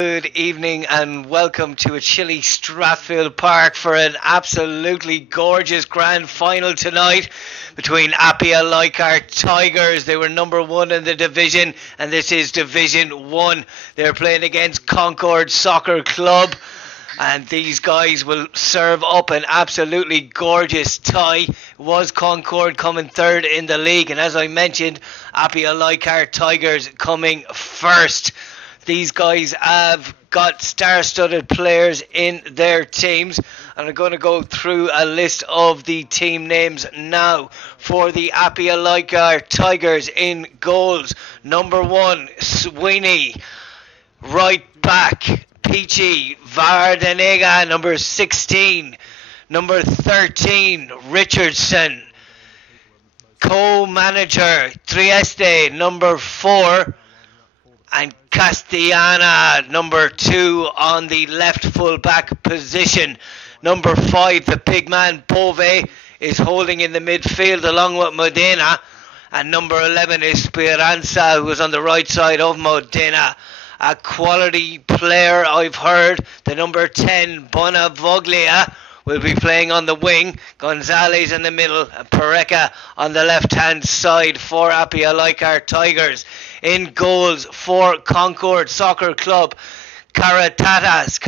Good evening and welcome to a chilly Strathfield Park for an absolutely gorgeous grand final tonight between APIA Leichardt Tigers. They were number one in the division and this is Division 1. They're playing against Concord Soccer Club. And these guys will serve up an absolutely gorgeous tie. It was Concord coming third in the league. And as I mentioned, APIA Leichardt Tigers coming first. These guys have got star-studded players in their teams. And I'm going to go through a list of the team names now. For the APIA Leichardt Tigers in goals. Number 1, Sweeney. Right back, Peachy Vardanega. Number 16. Number 13, Richardson. Co-manager, Trieste. Number 4. And Castellana, number 2 on the left full back position. Number 5, the big man Bove is holding in the midfield along with Modena. And number 11 is Speranza, who is on the right side of Modena. A quality player, I've heard. The number 10, Bonavoglia, will be playing on the wing. Gonzalez in the middle. And Pareca on the left-hand side for APIA Leichardt Tigers. In goals for Concord Soccer Club, Caratasas,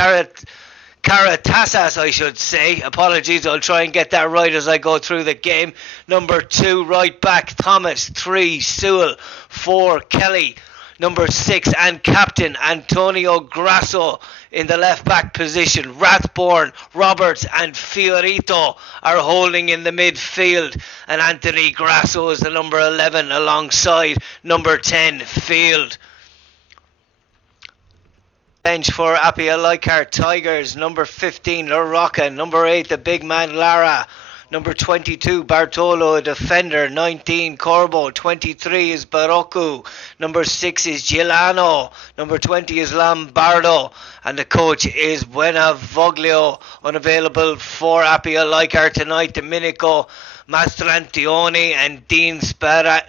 I should say. Apologies, I'll try and get that right as I go through the game. Number 2, right back, Thomas. 3, Sewell. 4, Kelly. Number 6 and captain Antonio Grasso in the left back position. Rathborn, Roberts and Fiorito are holding in the midfield. And Anthony Grasso is the number 11 alongside number 10 Field. Bench for APIA Leichardt Tigers. Number 15 La Rocca. Number 8 the big man Lara. Number 22, Bartolo, a defender. 19, Corbo. 23 is Barocco. Number 6 is Gilano. Number 20 is Lombardo. And the coach is Buenavoglio, unavailable for APIA Leichardt tonight. Domenico Mastrantioni and Dean Sperazian.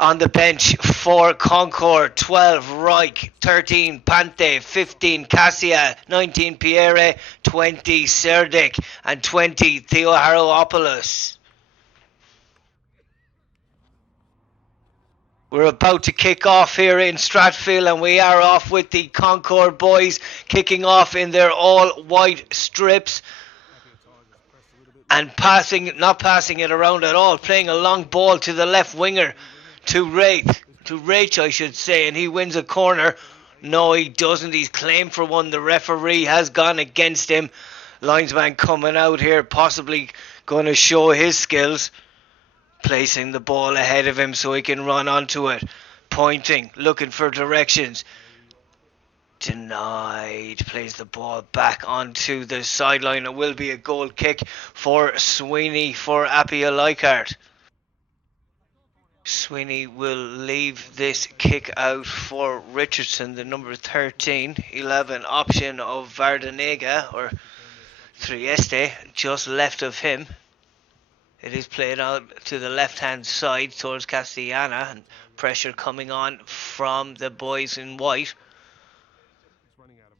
On the bench for Concord, 12 Reich, 13 Pante, 15 Cassia, 19 Pierre, 20 Serdic and 20 Theo Haropoulos. We're about to kick off here in Strathfield and we are off with the Concord boys kicking off in their all white strips. And not passing it around at all, playing a long ball to the left winger. To Rach, I should say, and he wins a corner. No, he doesn't. He's claimed for one. The referee has gone against him. Linesman coming out here, possibly going to show his skills. Placing the ball ahead of him so he can run onto it. Pointing, looking for directions. Denied. Plays the ball back onto the sideline. It will be a goal kick for Sweeney for APIA Leichardt. Sweeney will leave this kick out for Richardson, the number 13, 11 option of Vardanega or Trieste, just left of him. It is played out to the left hand side towards Castellana and pressure coming on from the boys in white.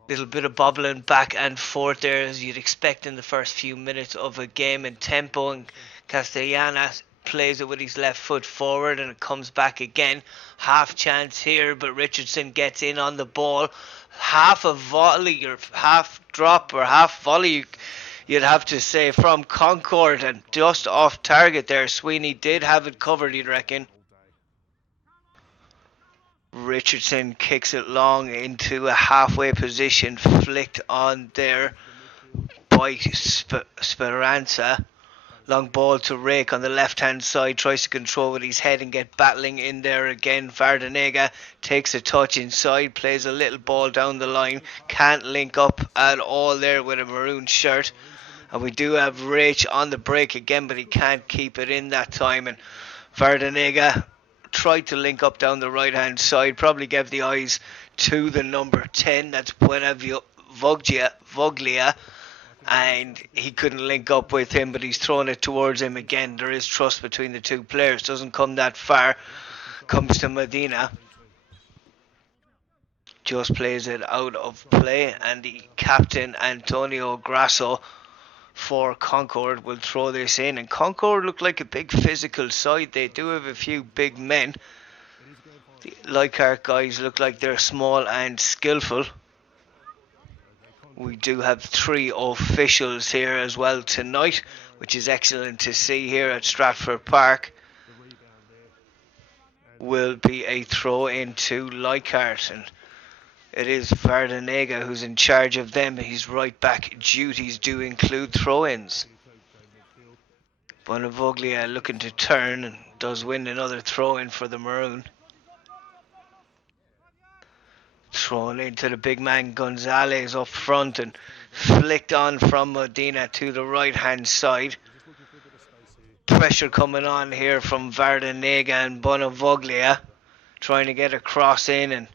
Little bit of bobbling back and forth there as you'd expect in the first few minutes of a game in tempo, and Castellana plays it with his left foot forward and it comes back again. Half chance here, but Richardson gets in on the ball. Half a volley or half drop or half volley, you'd have to say, from Concord, and just off target there. Sweeney did have it covered, you'd reckon. Richardson kicks it long into a halfway position, flicked on there by Speranza. Long ball to Rake on the left hand side, tries to control with his head and get battling in there again. Vardanega takes a touch inside, plays a little ball down the line, can't link up at all there with a maroon shirt. And we do have Rach on the break again, but he can't keep it in that time. And Vardanega tried to link up down the right hand side, probably gave the eyes to the number 10, that's Buenavoglia. And he couldn't link up with him, but he's thrown it towards him again. There is trust between the two players. Doesn't come that far. Comes to Medina. just plays it out of play, and the captain Antonio Grasso for Concord will throw this in. And Concord look like a big physical side. They do have a few big men. The Leichardt guys look like they're small and skillful. We do have 3 officials here as well tonight, which is excellent to see here at Stratford Park. Will be a throw into Leichardt, and it is Vardanega who's in charge of them. His right back duties do include throw-ins. Bonavoglia looking to turn and does win another throw-in for the Maroon. Thrown into the big man Gonzalez up front and flicked on from Modena to the right hand side. Pressure coming on here from Vardanega and Bonavoglia, trying to get a cross in, and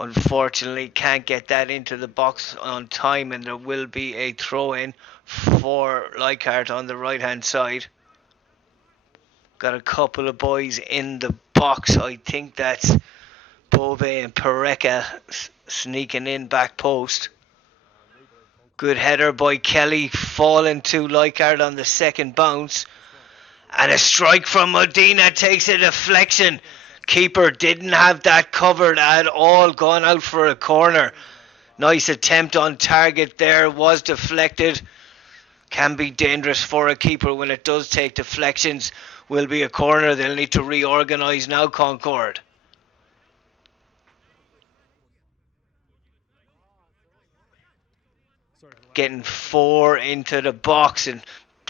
unfortunately can't get that into the box on time, and there will be a throw in for Leichardt on the right hand side. Got a couple of boys in the box. I think that's Bove and Pareca sneaking in back post. Good header by Kelly, falling to Leichardt on the second bounce. And a strike from Modena takes a deflection. Keeper didn't have that covered at all, gone out for a corner. Nice attempt on target there, was deflected. Can be dangerous for a keeper when it does take deflections. Will be a corner. They'll need to reorganise now, Concord. Getting 4 into the box and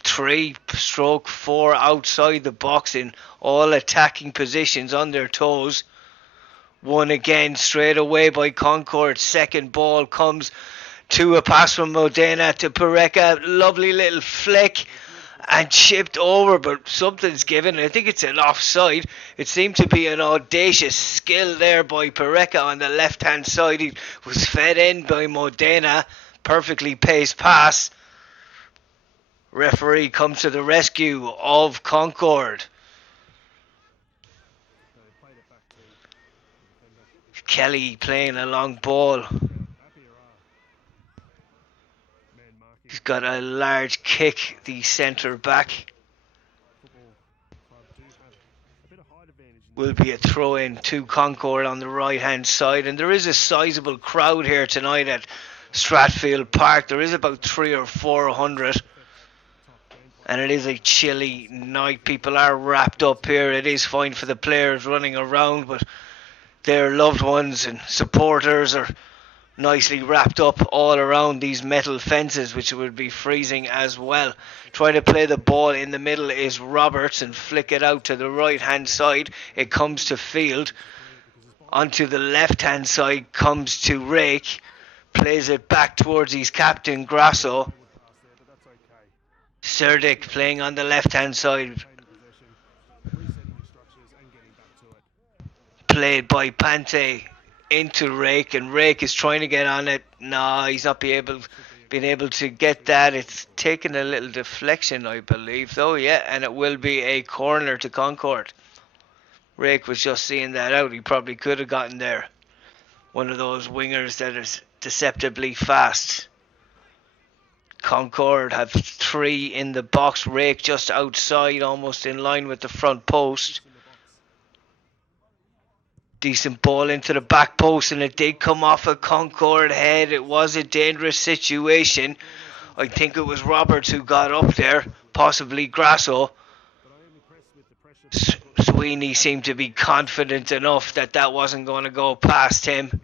3/4 outside the box in all attacking positions on their toes. One again straight away by Concord. Second ball comes to a pass from Modena to Pareca. Lovely little flick and chipped over, but something's given. I think it's an offside. It seemed to be an audacious skill there by Pareca on the left hand side. He was fed in by Modena. Perfectly paced pass. Referee comes to the rescue of Concord. Kelly playing a long ball. He's got a large kick, the centre back. Will be a throw in to Concord on the right hand side, and there is a sizable crowd here tonight at Stratfield Park. There is about 300 or 400, and it is a chilly night. People are wrapped up here. It is fine for the players running around, but their loved ones and supporters are nicely wrapped up all around these metal fences, which would be freezing as well. Trying to play the ball in the middle is Roberts and flick it out to the right hand side. It comes to Field. Onto the left hand side comes to Rake. Plays it back towards his captain Grasso. Serdic playing on the left hand side. Played by Pante into Rake, and Rake is trying to get on it. No, he's not been able to get that. It's taken a little deflection, I believe, though. Yeah, and it will be a corner to Concord. Rake was just seeing that out. He probably could have gotten there. One of those wingers that is deceptively fast. Concord have 3 in the box. Rake just outside, almost in line with the front post. Decent ball into the back post, and it did come off a Concord head. It was a dangerous situation. I think it was Roberts who got up there, possibly Grasso. Sweeney seemed to be confident enough that that wasn't going to go past him.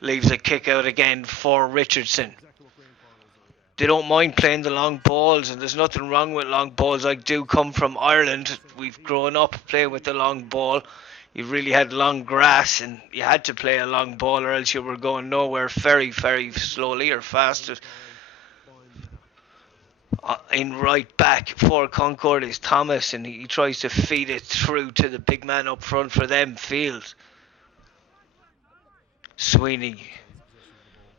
Leaves a kick out again for Richardson. They don't mind playing the long balls, and there's nothing wrong with long balls. I do come from Ireland. We've grown up playing with the long ball. You really had long grass, and you had to play a long ball, or else you were going nowhere very, very slowly or fast. In right back for Concord is Thomas, and he tries to feed it through to the big man up front for them, Field. Sweeney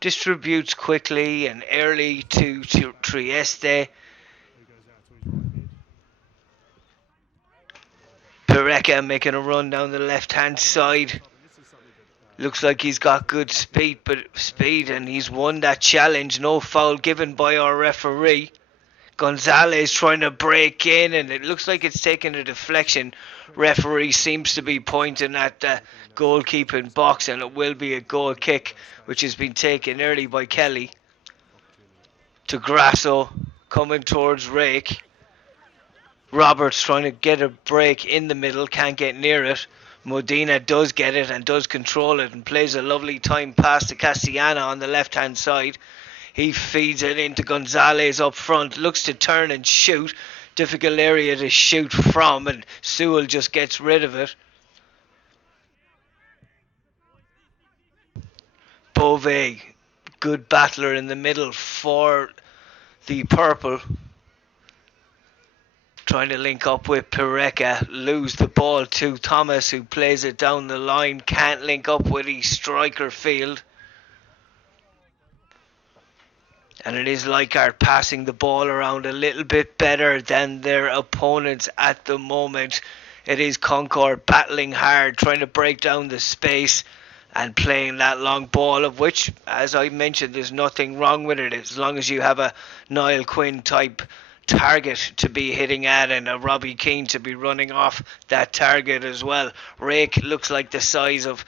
distributes quickly and early to Trieste. Pareca making a run down the left hand side. Looks like he's got good speed, and he's won that challenge. No foul given by our referee. Gonzalez trying to break in, and it looks like it's taken a deflection. Referee seems to be pointing at the goalkeeping box, and it will be a goal kick, which has been taken early by Kelly. To Grasso, coming towards Rake. Roberts trying to get a break in the middle, can't get near it. Modena does get it and does control it and plays a lovely time pass to Castellana on the left hand side. He feeds it into Gonzalez up front, looks to turn and shoot. Difficult area to shoot from, and Sewell just gets rid of it. Bove, good battler in the middle for the purple. Trying to link up with Pereka, lose the ball to Thomas, who plays it down the line, can't link up with his striker field. And it is Leichardt passing the ball around a little bit better than their opponents at the moment. It is Concord battling hard, trying to break down the space and playing that long ball, of which, as I mentioned, there's nothing wrong with it as long as you have a Niall Quinn type target to be hitting at and a Robbie Keane to be running off that target as well. Rake looks like the size of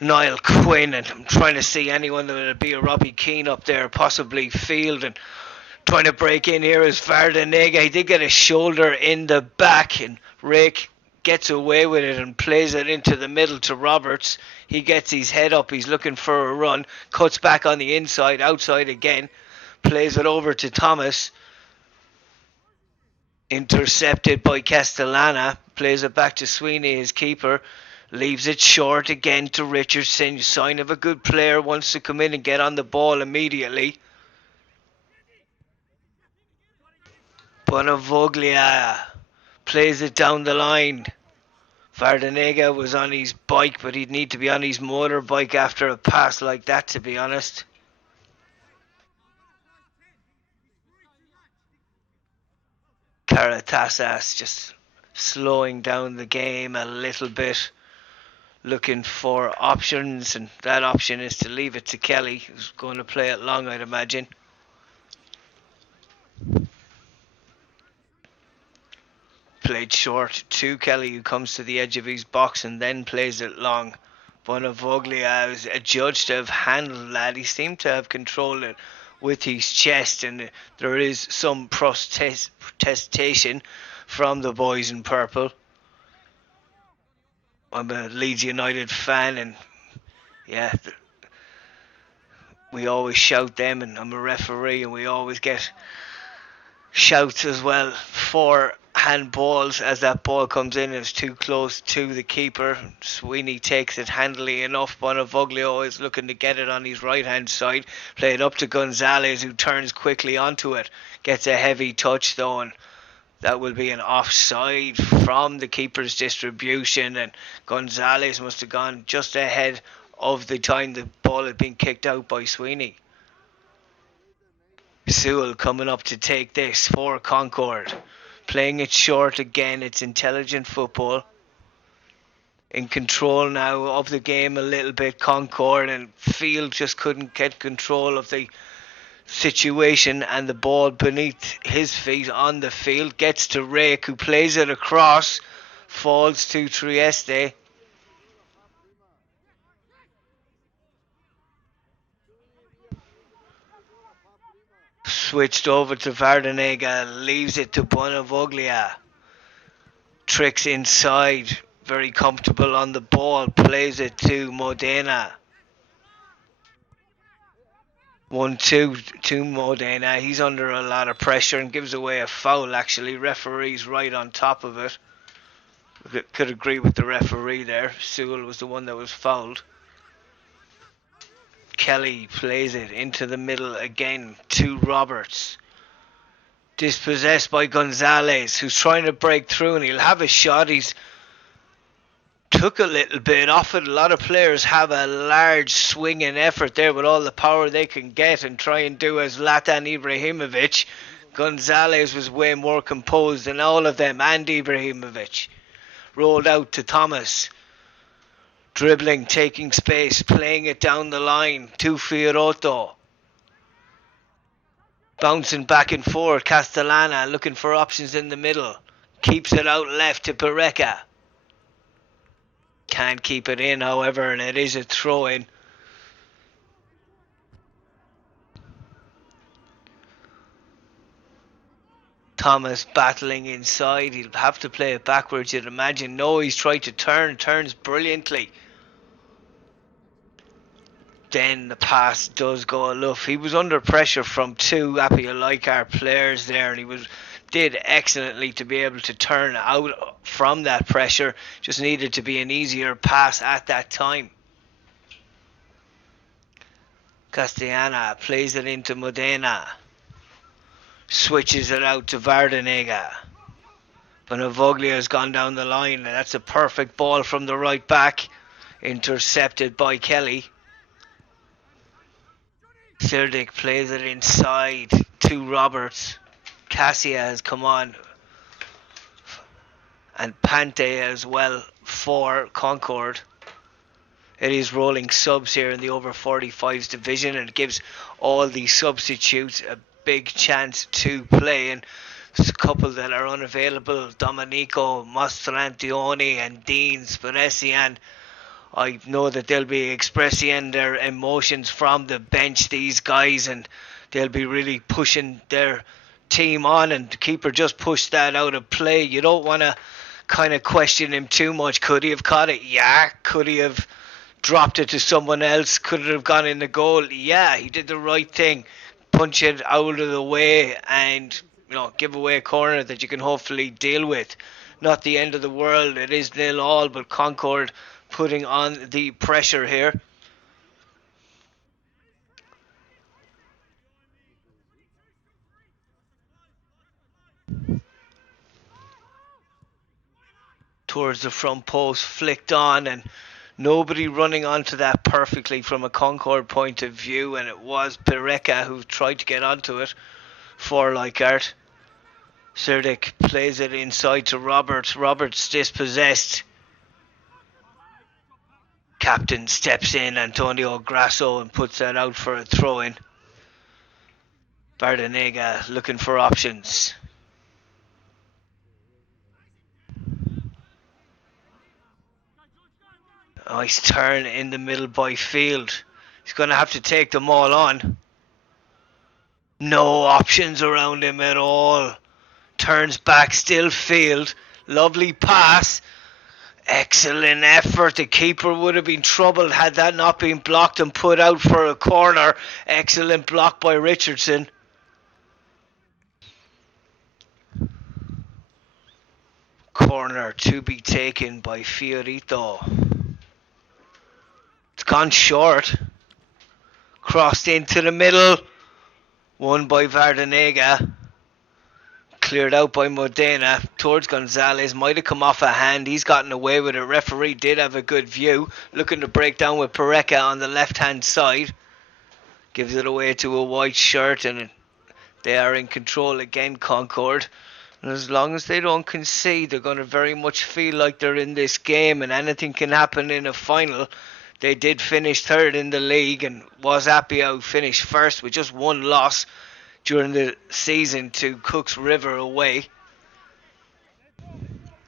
Niall Quinn, and I'm trying to see anyone that would be a Robbie Keane up there, possibly Field, and trying to break in here is Vardanega. He did get a shoulder in the back, and Rake gets away with it and plays it into the middle to Roberts. He gets his head up, he's looking for a run, cuts back on the inside, outside again, plays it over to Thomas. Intercepted by Castellana, plays it back to Sweeney, his keeper, leaves it short again to Richardson. Sign of a good player, wants to come in and get on the ball immediately. Bonavoglia plays it down the line. Vardanega was on his bike, but he'd need to be on his motorbike after a pass like that, to be honest. Caratasas just slowing down the game a little bit, looking for options, and that option is to leave it to Kelly, who's going to play it long, I'd imagine. Played short to Kelly, who comes to the edge of his box and then plays it long. Bonavoglia is adjudged to have handled that. He seemed to have controlled it with his chest, and there is some protestation from the boys in purple. I'm a Leeds United fan, and yeah, we always shout them, and I'm a referee, and we always get shouts as well for handballs as that ball comes in and it's too close to the keeper. Sweeney takes it handily enough. Bonavoglio is looking to get it on his right hand side, play it up to Gonzalez, who turns quickly onto it, gets a heavy touch though, and that will be an offside from the keeper's distribution, and Gonzalez must have gone just ahead of the time the ball had been kicked out by Sweeney. Sewell coming up to take this for Concord. Playing it short again. It's intelligent football. In control now of the game a little bit, Concord, and Field just couldn't get control of the situation, and the ball beneath his feet on the field gets to Rake, who plays it across, falls to Trieste. Switched over to Vardanega, leaves it to Bonavoglia. Tricks inside, very comfortable on the ball, plays it to Modena. 1-2 to Modena. He's under a lot of pressure and gives away a foul, actually. Referee's right on top of it. Could agree with the referee there. Sewell was the one that was fouled. Kelly plays it into the middle again to Roberts. Dispossessed by Gonzalez, who's trying to break through, and he'll have a shot. He's took a little bit off it. A lot of players have a large swinging effort there with all the power they can get and try and do as Zlatan Ibrahimovic. Gonzalez was way more composed than all of them, and Ibrahimovic. Rolled out to Thomas. Dribbling, taking space, playing it down the line to Fiorotto. Bouncing back and forth, Castellana looking for options in the middle. Keeps it out left to Pareca. Can't keep it in, however, and it is a throw in. Thomas battling inside. He'll have to play it backwards, you'd imagine. No, he's tried to turn. Turns brilliantly. Then the pass does go aloft. He was under pressure from two APIA Leichardt players there, and he did excellently to be able to turn out from that pressure. Just needed to be an easier pass at that time. Castellana plays it into Modena. Switches it out to Vardanega. Bonavoglia has gone down the line, and that's a perfect ball from the right back. Intercepted by Kelly. Sirdik plays it inside to Roberts. Cassia has come on. And Pante as well for Concord. It is rolling subs here in the over 45s division, and it gives all the substitutes a big chance to play. And there's a couple that are unavailable: Domenico Mastrantioni and Dean Speresian. I know that they'll be expressing their emotions from the bench, these guys, and they'll be really pushing their team on, and the keeper just pushed that out of play. You don't want to kind of question him too much. Could he have caught it? Yeah. Could he have dropped it to someone else? Could it have gone in the goal? Yeah, he did the right thing. Punch it out of the way and, give away a corner that you can hopefully deal with. Not the end of the world. It is 0-0, but Concord putting on the pressure here. Towards the front post, flicked on, and nobody running onto that perfectly from a Concord point of view, and it was Pareca who tried to get onto it for Leichardt. Sirdik plays it inside to Roberts. Roberts dispossessed. Captain steps in, Antonio Grasso, and puts that out for a throw-in. Bardanega looking for options. Nice turn in the middle by Field. He's going to have to take them all on. No options around him at all. Turns back, still Field. Lovely pass. Excellent effort. The keeper would have been troubled had that not been blocked and put out for a corner. Excellent block by Richardson. Corner to be taken by Fiorito. It's gone short. Crossed into the middle. Won by Vardanega. Cleared out by Modena towards Gonzalez. Might have come off a hand. He's gotten away with it. Referee did have a good view. Looking to break down with Pareca on the left hand side. Gives it away to a white shirt, and they are in control again, Concord. And as long as they don't concede, they're going to very much feel like they're in this game, and anything can happen in a final. They did finish third in the league, and was APIA who finished first with just one loss during the season to Cooks River away.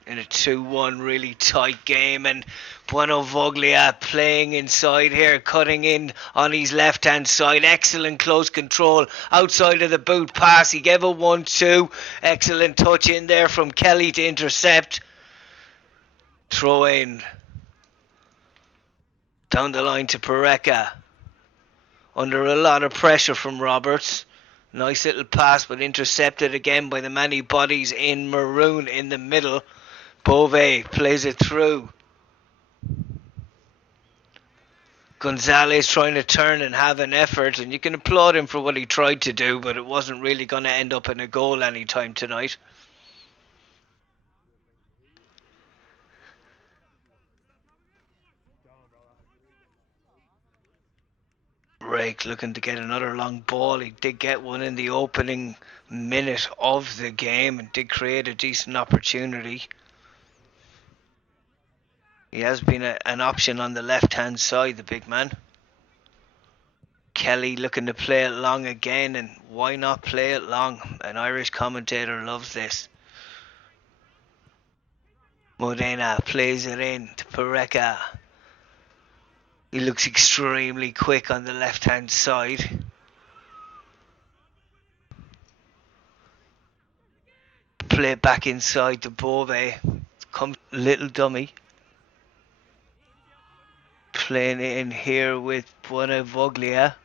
In a 2-1 really tight game, and Bonavoglia playing inside here, cutting in on his left hand side. Excellent close control outside of the boot pass. He gave a 1-2. Excellent touch in there from Kelly to intercept. Throw in down the line to Pareca. Under a lot of pressure from Roberts. Nice little pass, but intercepted again by the many bodies in maroon in the middle. Bove plays it through. Gonzalez trying to turn and have an effort, and you can applaud him for what he tried to do, but it wasn't really going to end up in a goal anytime tonight. Rake looking to get another long ball. He did get one in the opening minute of the game and did create a decent opportunity. He has been an option on the left-hand side, the big man. Kelly looking to play it long again, and why not play it long? An Irish commentator loves this. Modena plays it in to Pareca. He looks extremely quick on the left-hand side. Play it back inside to Bove. Comes little dummy. Playing it in here with Buonavoglia.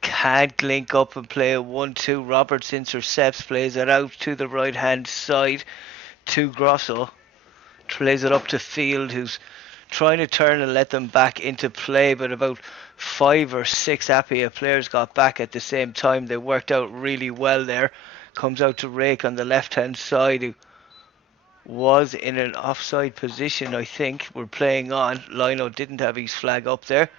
Can't link up and play a 1-2. Roberts intercepts, plays it out to the right hand side to Grosso. Plays it up to Field, who's trying to turn and let them back into play, but about 5 or 6 APIA players got back at the same time. They worked out really well there. Comes out to Rake on the left hand side, who was in an offside position, I think. We're playing on. Lino didn't have his flag up there.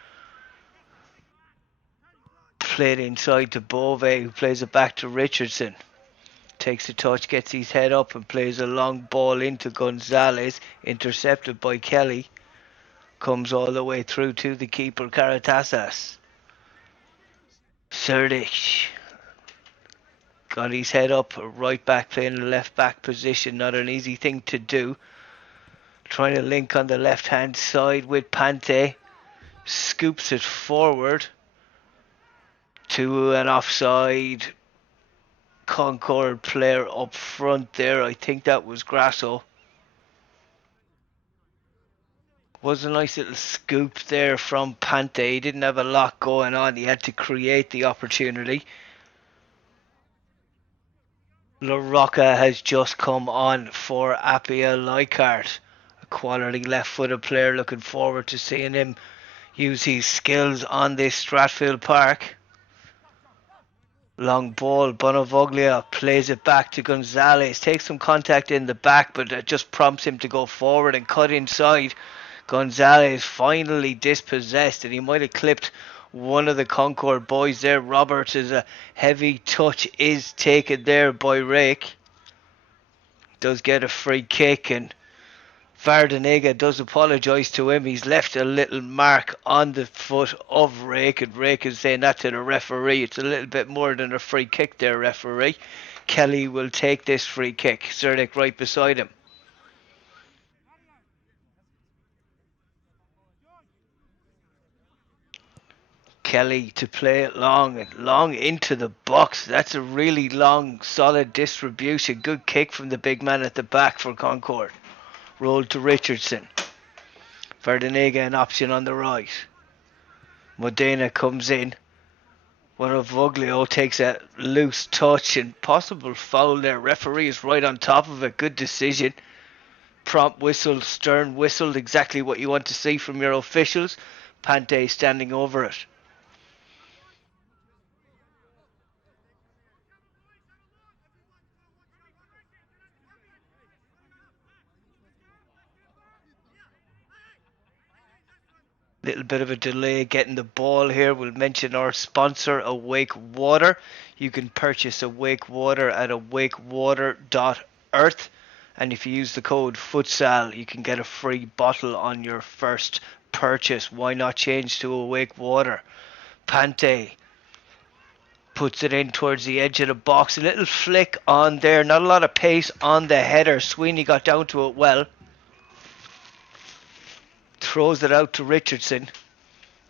Played inside to Bove, who plays it back to Richardson. Takes a touch, gets his head up and plays a long ball into Gonzalez. Intercepted by Kelly. Comes all the way through to the keeper, Caratasas. Serdic got his head up, right back, playing the left back position. Not an easy thing to do. Trying to link on the left hand side with Pante. Scoops it forward to an offside Concord player up front there. I think that was Grasso. Was a nice little scoop there from Pante. He didn't have a lot going on. He had to create the opportunity. La Rocca has just come on for APIA Leichardt. A quality left-footed player. Looking forward to seeing him use his skills on this Stratfield Park. Long ball, Bonavoglia plays it back to Gonzalez. Takes some contact in the back, but it just prompts him to go forward and cut inside. Gonzalez finally dispossessed, and he might have clipped one of the Concord boys there. Roberts, is a heavy touch is taken there by Rake. Does get a free kick, and Vardanega does apologise to him. He's left a little mark on the foot of Rake, and Rake is saying that to the referee. It's a little bit more than a free kick there, referee. Kelly will take this free kick. Zerdik right beside him. Kelly to play it long and long into the box. That's a really long, solid distribution. Good kick from the big man at the back for Concord. Rolled to Richardson. Verdenega an option on the right. Modena comes in. Bonavoglio takes a loose touch and possible foul there. Referee is right on top of it. Good decision. Prompt whistle, stern whistle. Exactly what you want to see from your officials. Pante standing over it. Little bit of a delay getting the ball here. We'll mention our sponsor, Awake Water. You can purchase Awake Water at awakewater.earth, and if you use the code FUTSAL, you can get a free bottle on your first purchase. Why not change to Awake Water? Pante puts it in towards the edge of the box. A little flick on there. Not a lot of pace on the header. Sweeney got down to it well. Throws it out to Richardson.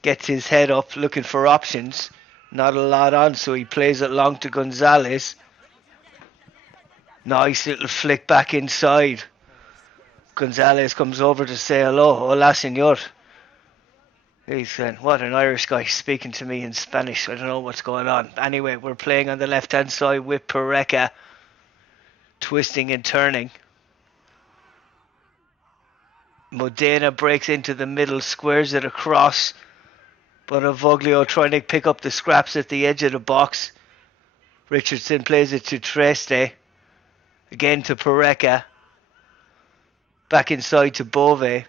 Gets his head up looking for options. Not a lot on, so he plays it long to Gonzalez. Nice little flick back inside. Gonzalez comes over to say hello. Hola, senor. He's saying, what, an Irish guy speaking to me in Spanish. I don't know what's going on. Anyway, we're playing on the left-hand side with Pareca. Twisting and turning. Modena breaks into the middle, squares it across. Bonavoglio trying to pick up the scraps at the edge of the box. Richardson plays it to Treste. Again to Pareca. Back inside to Bove.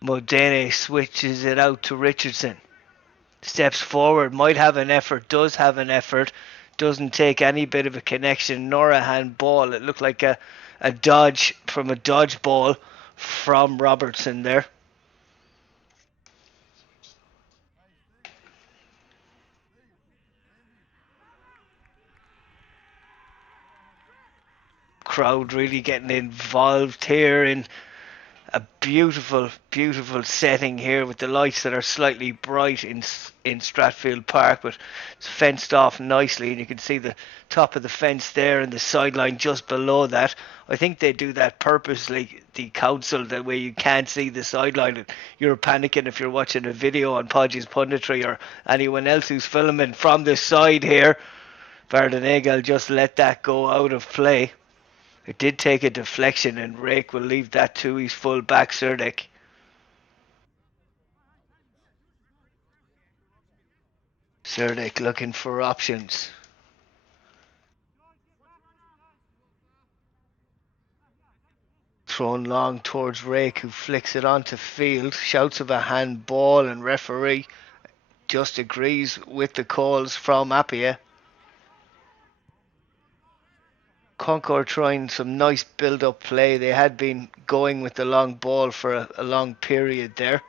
Modena switches it out to Richardson. Steps forward, might have an effort, does have an effort doesn't take any bit of a connection nor a handball. It looked like a dodge from a dodge ball from Robertson there. Crowd really getting involved here in a beautiful, beautiful setting here with the lights that are slightly bright in Stratfield Park, but it's fenced off nicely, and you can see the top of the fence there and the sideline just below that. I think they do that purposely, the council, that way you can't see the sideline. And you're panicking if you're watching a video on Podgy's Punditry or anyone else who's filming from the side here. Vardanagel just let that go out of play. It did take a deflection, and Rake will leave that to his full back, Serdek. Serdek looking for options. Thrown long towards Rake, who flicks it onto field. Shouts of a handball, and referee just agrees with the calls from APIA. Concord trying some nice build-up play. They had been going with the long ball for a long period there.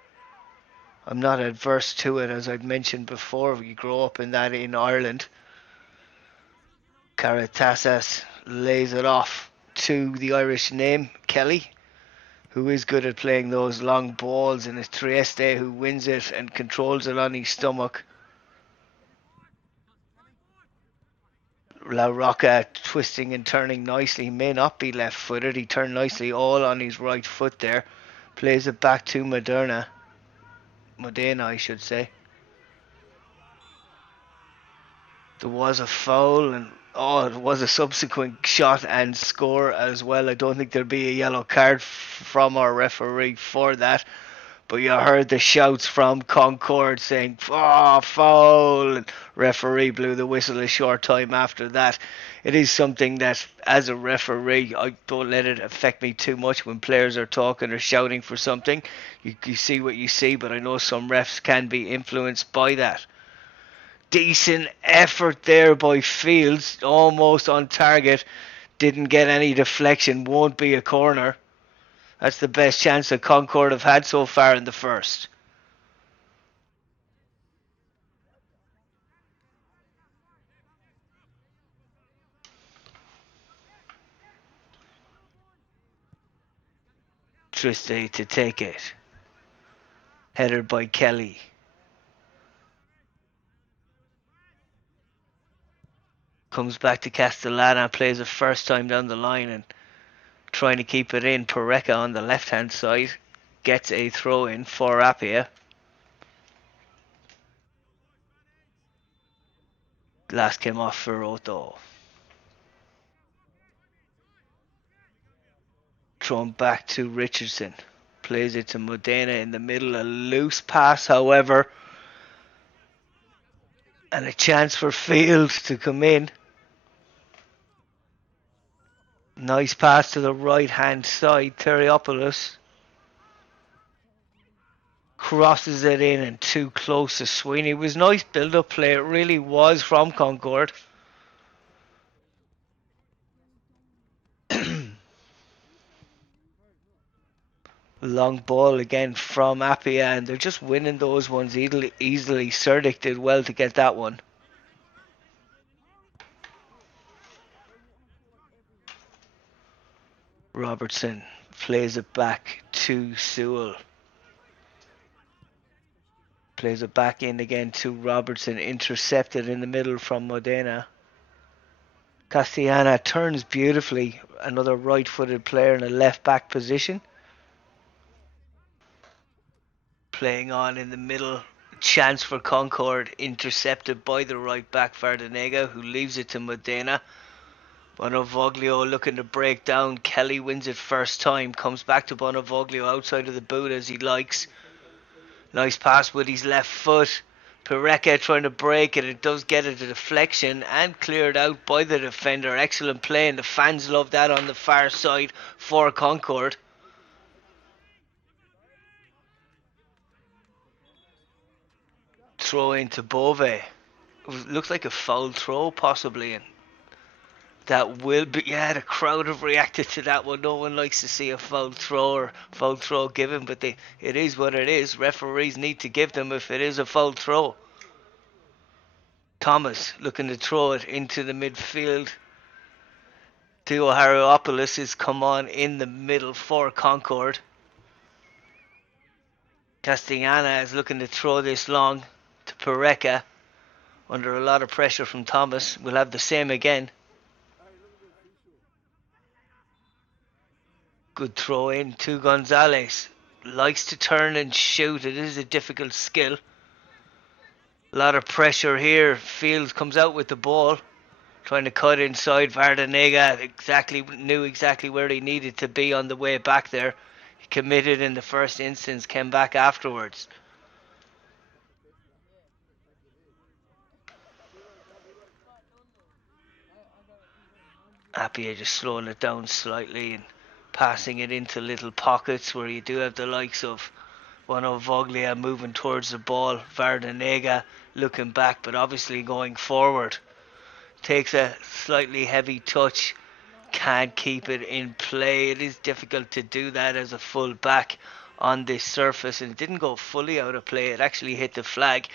I'm not adverse to it, as I'd mentioned before. We grow up in that in Ireland. Caratasas lays it off to the Irish name, Kelly, who is good at playing those long balls, and it's Trieste who wins it and controls it on his stomach. La Rocca twisting and turning nicely. He may not be left footed. He turned nicely all on his right foot there. Plays it back to Modena, I should say. There was a foul, and it was a subsequent shot and score as well. I don't think there'll be a yellow card from our referee for that. But you heard the shouts from Concord saying, foul, and referee blew the whistle a short time after that. It is something that, as a referee, I don't let it affect me too much when players are talking or shouting for something. You see what you see, but I know some refs can be influenced by that. Decent effort there by Fields, almost on target. Didn't get any deflection, won't be a corner. That's the best chance that Concord have had so far in the first. Triste to take it. Headed by Kelly. Comes back to Castellana, plays it first time down the line and trying to keep it in. Pareca on the left hand side gets a throw in for Apia. Glass came off for Otto. Thrown back to Richardson. Plays it to Modena in the middle. A loose pass, however. And a chance for Field to come in. Nice pass to the right hand side. Theriopoulos crosses it in and too close to Sweeney. It was nice build up play. It really was from Concord. Long ball again from Apia, and they're just winning those ones easily. Serdek did well to get that one. Robertson plays it back to Sewell. Plays it back in again to Robertson. Intercepted in the middle from Modena. Castellana turns beautifully. Another right-footed player in a left-back position. Playing on in the middle. Chance for Concord. Intercepted by the right-back Vardanega, who leaves it to Modena. Bonavoglio looking to break down. Kelly wins it first time. Comes back to Bonavoglio outside of the boot as he likes. Nice pass with his left foot. Pareca trying to break it. It does get a deflection and cleared out by the defender. Excellent play, and the fans love that on the far side for Concord. Throw into Bove. Looks like a foul throw possibly, and that will be, yeah, the crowd have reacted to that one. No one likes to see a foul throw or foul throw given, but it is what it is. Referees need to give them if it is a foul throw. Thomas looking to throw it into the midfield. Theo Harriopoulos has come on in the middle for Concord. Castellana is looking to throw this long to Pareca under a lot of pressure from Thomas. We'll have the same again. Good throw in to Gonzalez. Likes to turn and shoot. It is a difficult skill. A lot of pressure here. Fields comes out with the ball. Trying to cut inside. Vardanega knew exactly where he needed to be on the way back there. He committed in the first instance, came back afterwards. APIA just slowing it down slightly and passing it into little pockets where you do have the likes of Voglia moving towards the ball. Vardanega looking back, but obviously going forward. Takes a slightly heavy touch. Can't keep it in play. It is difficult to do that as a full back on this surface, and it didn't go fully out of play. It actually hit the flag,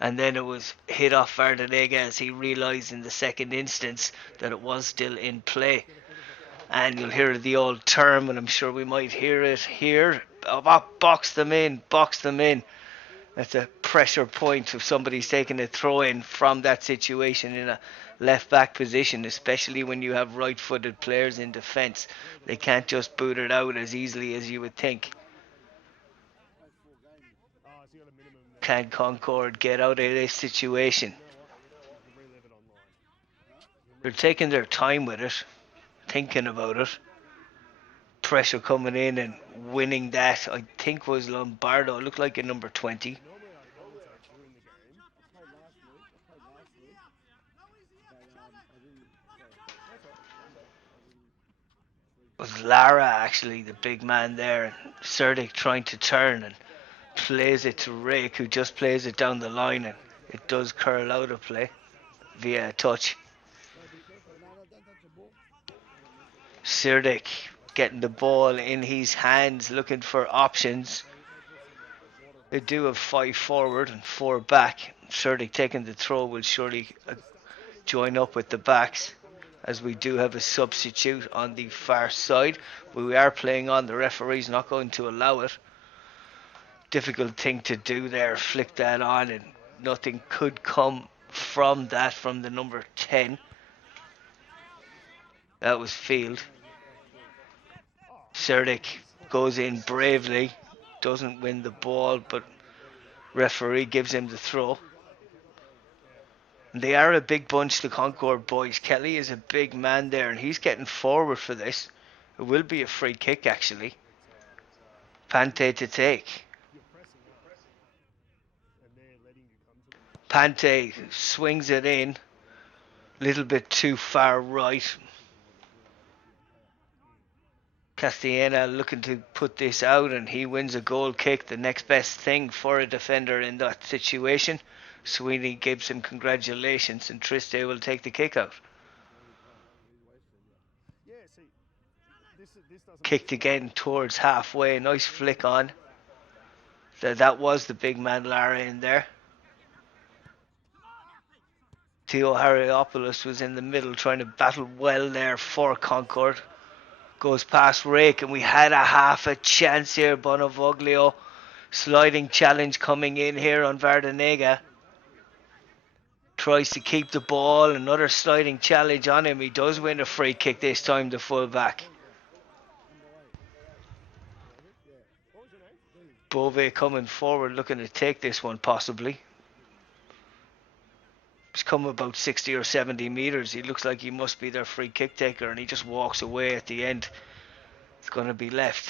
and then it was hit off Vardanega as he realised in the second instance that it was still in play. And you'll hear the old term, and I'm sure we might hear it here. Box them in, box them in. That's a pressure point if somebody's taking a throw in from that situation in a left back position, especially when you have right footed players in defence. They can't just boot it out as easily as you would think. Can Concord get out of this situation? They're taking their time with it, thinking about it. Pressure coming in and winning that, I think, was Lombardo. It looked like a number 20. Was Lara actually the big man there, and Serdic trying to turn and plays it to Rake, who just plays it down the line, and it does curl out of play via a touch. Serdic getting the ball in his hands, looking for options. They do have 5 forward and 4 back. Serdic taking the throw will surely join up with the backs, as we do have a substitute on the far side, but we are playing on. The referee's not going to allow it. Difficult thing to do there, flick that on, and nothing could come from that, from the number 10. That was Field. Serdic goes in bravely, doesn't win the ball, but referee gives him the throw. They are a big bunch, the Concord boys. Kelly is a big man there, and he's getting forward for this. It will be a free kick, actually. Pante to take. Pante swings it in. A little bit too far right. Castellana looking to put this out, and he wins a goal kick, the next best thing for a defender in that situation. Sweeney gives him congratulations, and Triste will take the kick out. Kicked again towards halfway. Nice flick on. That was the big man Lara in there. Theo Harriopoulos was in the middle trying to battle well there for Concord. Goes past Rake, and we had half a chance here. Bonavoglio sliding challenge coming in here on Vardanega. Tries to keep the ball. Another sliding challenge on him. He does win a free kick this time, the full back. Bove coming forward looking to take this one possibly. He's come about 60 or 70 metres. He looks like he must be their free kick taker, and he just walks away at the end. It's going to be left.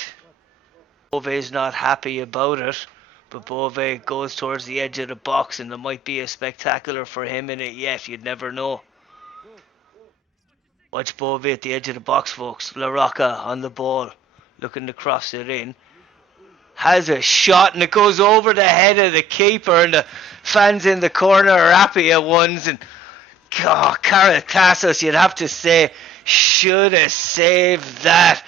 Bove's not happy about it, but Bove goes towards the edge of the box, and there might be a spectacular for him in it yet. You'd never know. Watch Bove at the edge of the box, folks. La Rocca on the ball, looking to cross it in. has a shot and it goes over the head of the keeper, and the fans in the corner are APIA ones. And Caratassos, you'd have to say, should have saved that.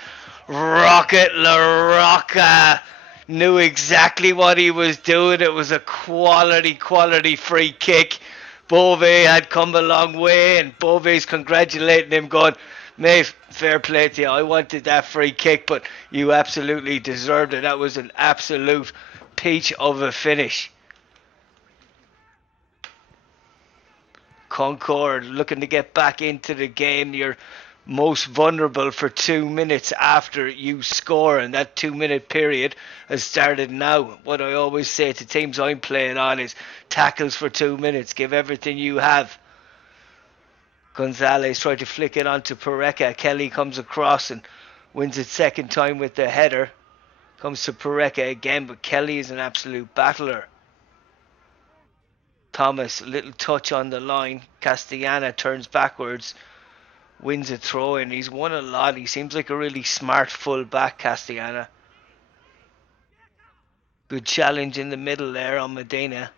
Rocket LaRocca knew exactly what he was doing. It was a quality free kick. Bove had come a long way, and Bove's congratulating him, going, mate, fair play to you. I wanted that free kick, but you absolutely deserved it. That was an absolute peach of a finish. Concord looking to get back into the game. You're most vulnerable for 2 minutes after you score, and that 2 minute period has started now. What I always say to teams I'm playing on is tackles for 2 minutes. Give everything you have. Gonzalez tried to flick it onto Pareca. Kelly comes across and wins it second time with the header. Comes to Pareca again, but Kelly is an absolute battler. Thomas, a little touch on the line. Castellana turns backwards, wins a throw in. He's won a lot. He seems like a really smart full back, Castellana. Good challenge in the middle there on Medina.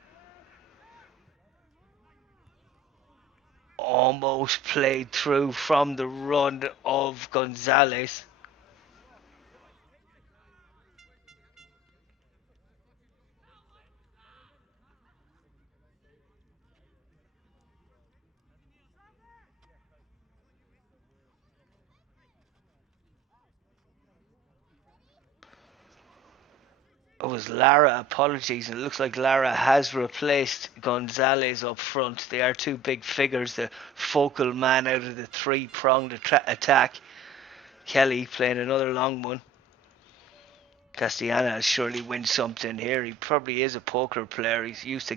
Almost played through from the run of Gonzalez. It was Lara, apologies. It looks like Lara has replaced Gonzalez up front. They are two big figures, the focal man out of the three-pronged attack. Kelly playing another long one. Castellana surely wins something here. He probably is a poker player. He's used to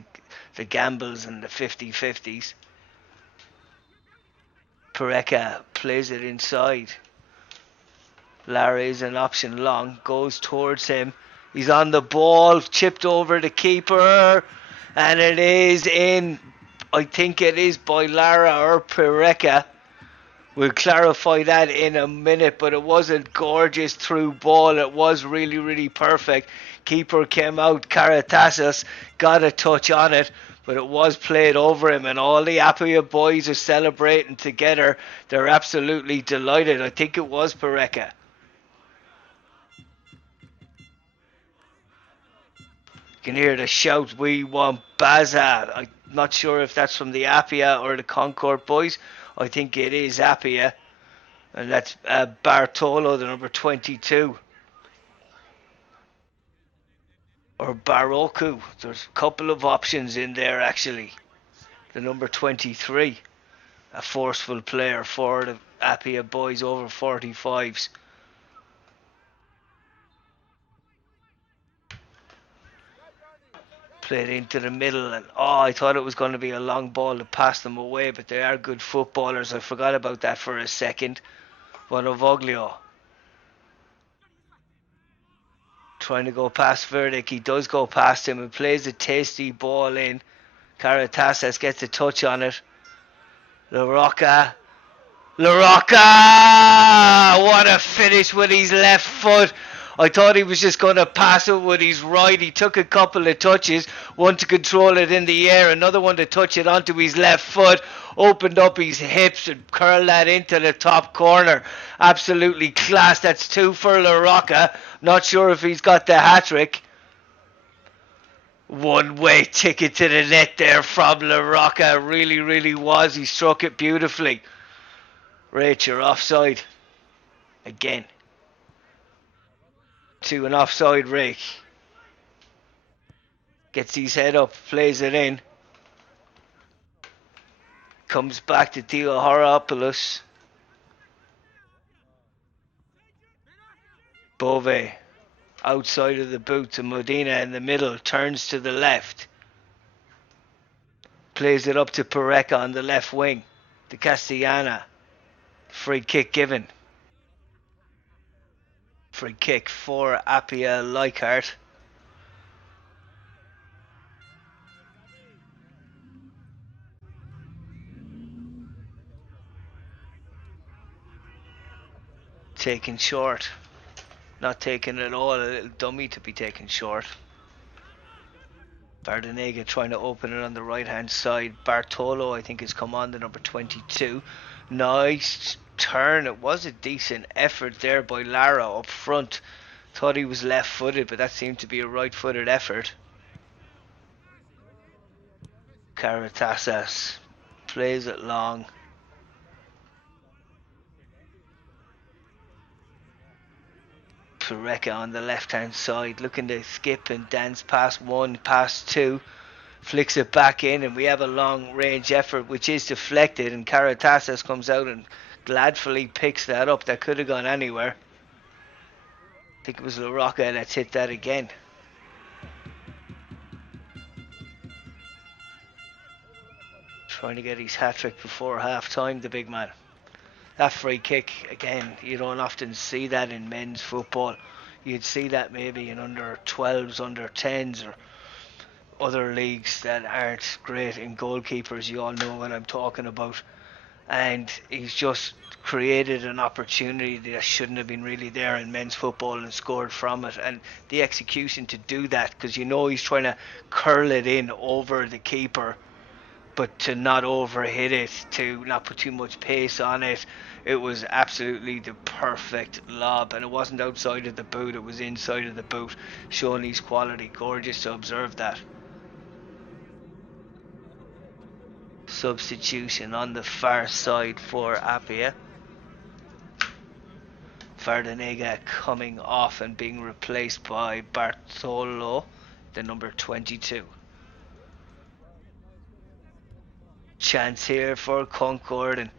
the gambles and the 50-50s. Pareca plays it inside. Lara is an option long, goes towards him. He's on the ball, chipped over the keeper, and it is in. I think it is by Lara or Pareca. We'll clarify that in a minute, but it was a gorgeous through ball. It was really perfect. Keeper came out, Caratassos got a touch on it, but it was played over him, and all the APIA boys are celebrating together. They're absolutely delighted. I think it was Pareca. You can hear the shout, we want Baza. I'm not sure if that's from the APIA or the Concord boys. I think it is APIA. And that's Bartolo, the number 22. Or Baroku. There's a couple of options in there actually. The number 23. A forceful player for the APIA boys over 45s. Played into the middle, and I thought it was going to be a long ball to pass them away, but they are good footballers. I forgot about that for a second. Bonovoglio trying to go past Verdic. He does go past him and plays a tasty ball in. Caratassos gets a touch on it. LaRocca, what a finish with his left foot. I thought he was just going to pass it with his right. He took a couple of touches, one to control it in the air, another one to touch it onto his left foot, opened up his hips and curled that into the top corner. Absolutely class. That's two for LaRocca. Not sure if he's got the hat-trick. One-way ticket to the net there from LaRocca. Really was. He struck it beautifully. Rach, you're offside. Again. To an offside rake. Gets his head up, plays it in. Comes back to Theohoropoulos. Bove outside of the boot to Medina in the middle, turns to the left. Plays it up to Pareca on the left wing. To Castellana. Free kick given. Free kick for APIA Leichardt. Taken short. Not taken at all. A little dummy to be taken short. Bardenega trying to open it on the right hand side. Bartolo, I think, has come on the number 22. Nice turn. It was a decent effort there by Lara up front. Thought he was left footed, but that seemed to be a right footed effort. Caratasas plays it long. Pereka on the left hand side, looking to skip and dance past one, past two. Flicks it back in, and we have a long range effort which is deflected, and Caratasas comes out and gladfully picks that up. That could have gone anywhere. I think it was La Rocca that's hit that again. Trying to get his hat-trick before half-time, the big man. That free kick, again, you don't often see that in men's football. You'd see that maybe in under 12s, under 10s, or other leagues that aren't great in goalkeepers. You all know what I'm talking about. And he's just created an opportunity that shouldn't have been really there in men's football and scored from it. And the execution to do that, because you know he's trying to curl it in over the keeper, but to not overhit it, to not put too much pace on it. It was absolutely the perfect lob, and it wasn't outside of the boot, it was inside of the boot, showing his quality. Gorgeous to observe that. Substitution on the far side for APIA. Vardanega coming off and being replaced by Bartolo, the number 22. Chance here for Concord, and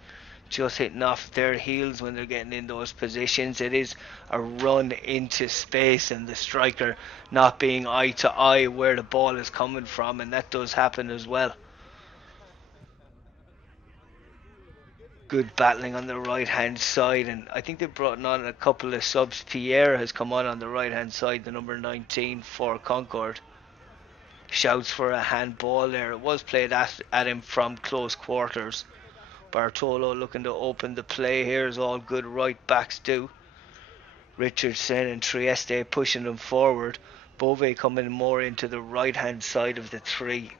just hitting off their heels when they're getting in those positions. It is a run into space, and the striker not being eye to eye where the ball is coming from, and that does happen as well. Good battling on the right hand side, and I think they've brought on a couple of subs. Pierre has come on the right hand side, the number 19 for Concord. Shouts for a handball there. It was played at him from close quarters. Bartolo looking to open the play here, as all good right backs do. Richardson and Trieste pushing them forward. Bove coming more into the right hand side of the three,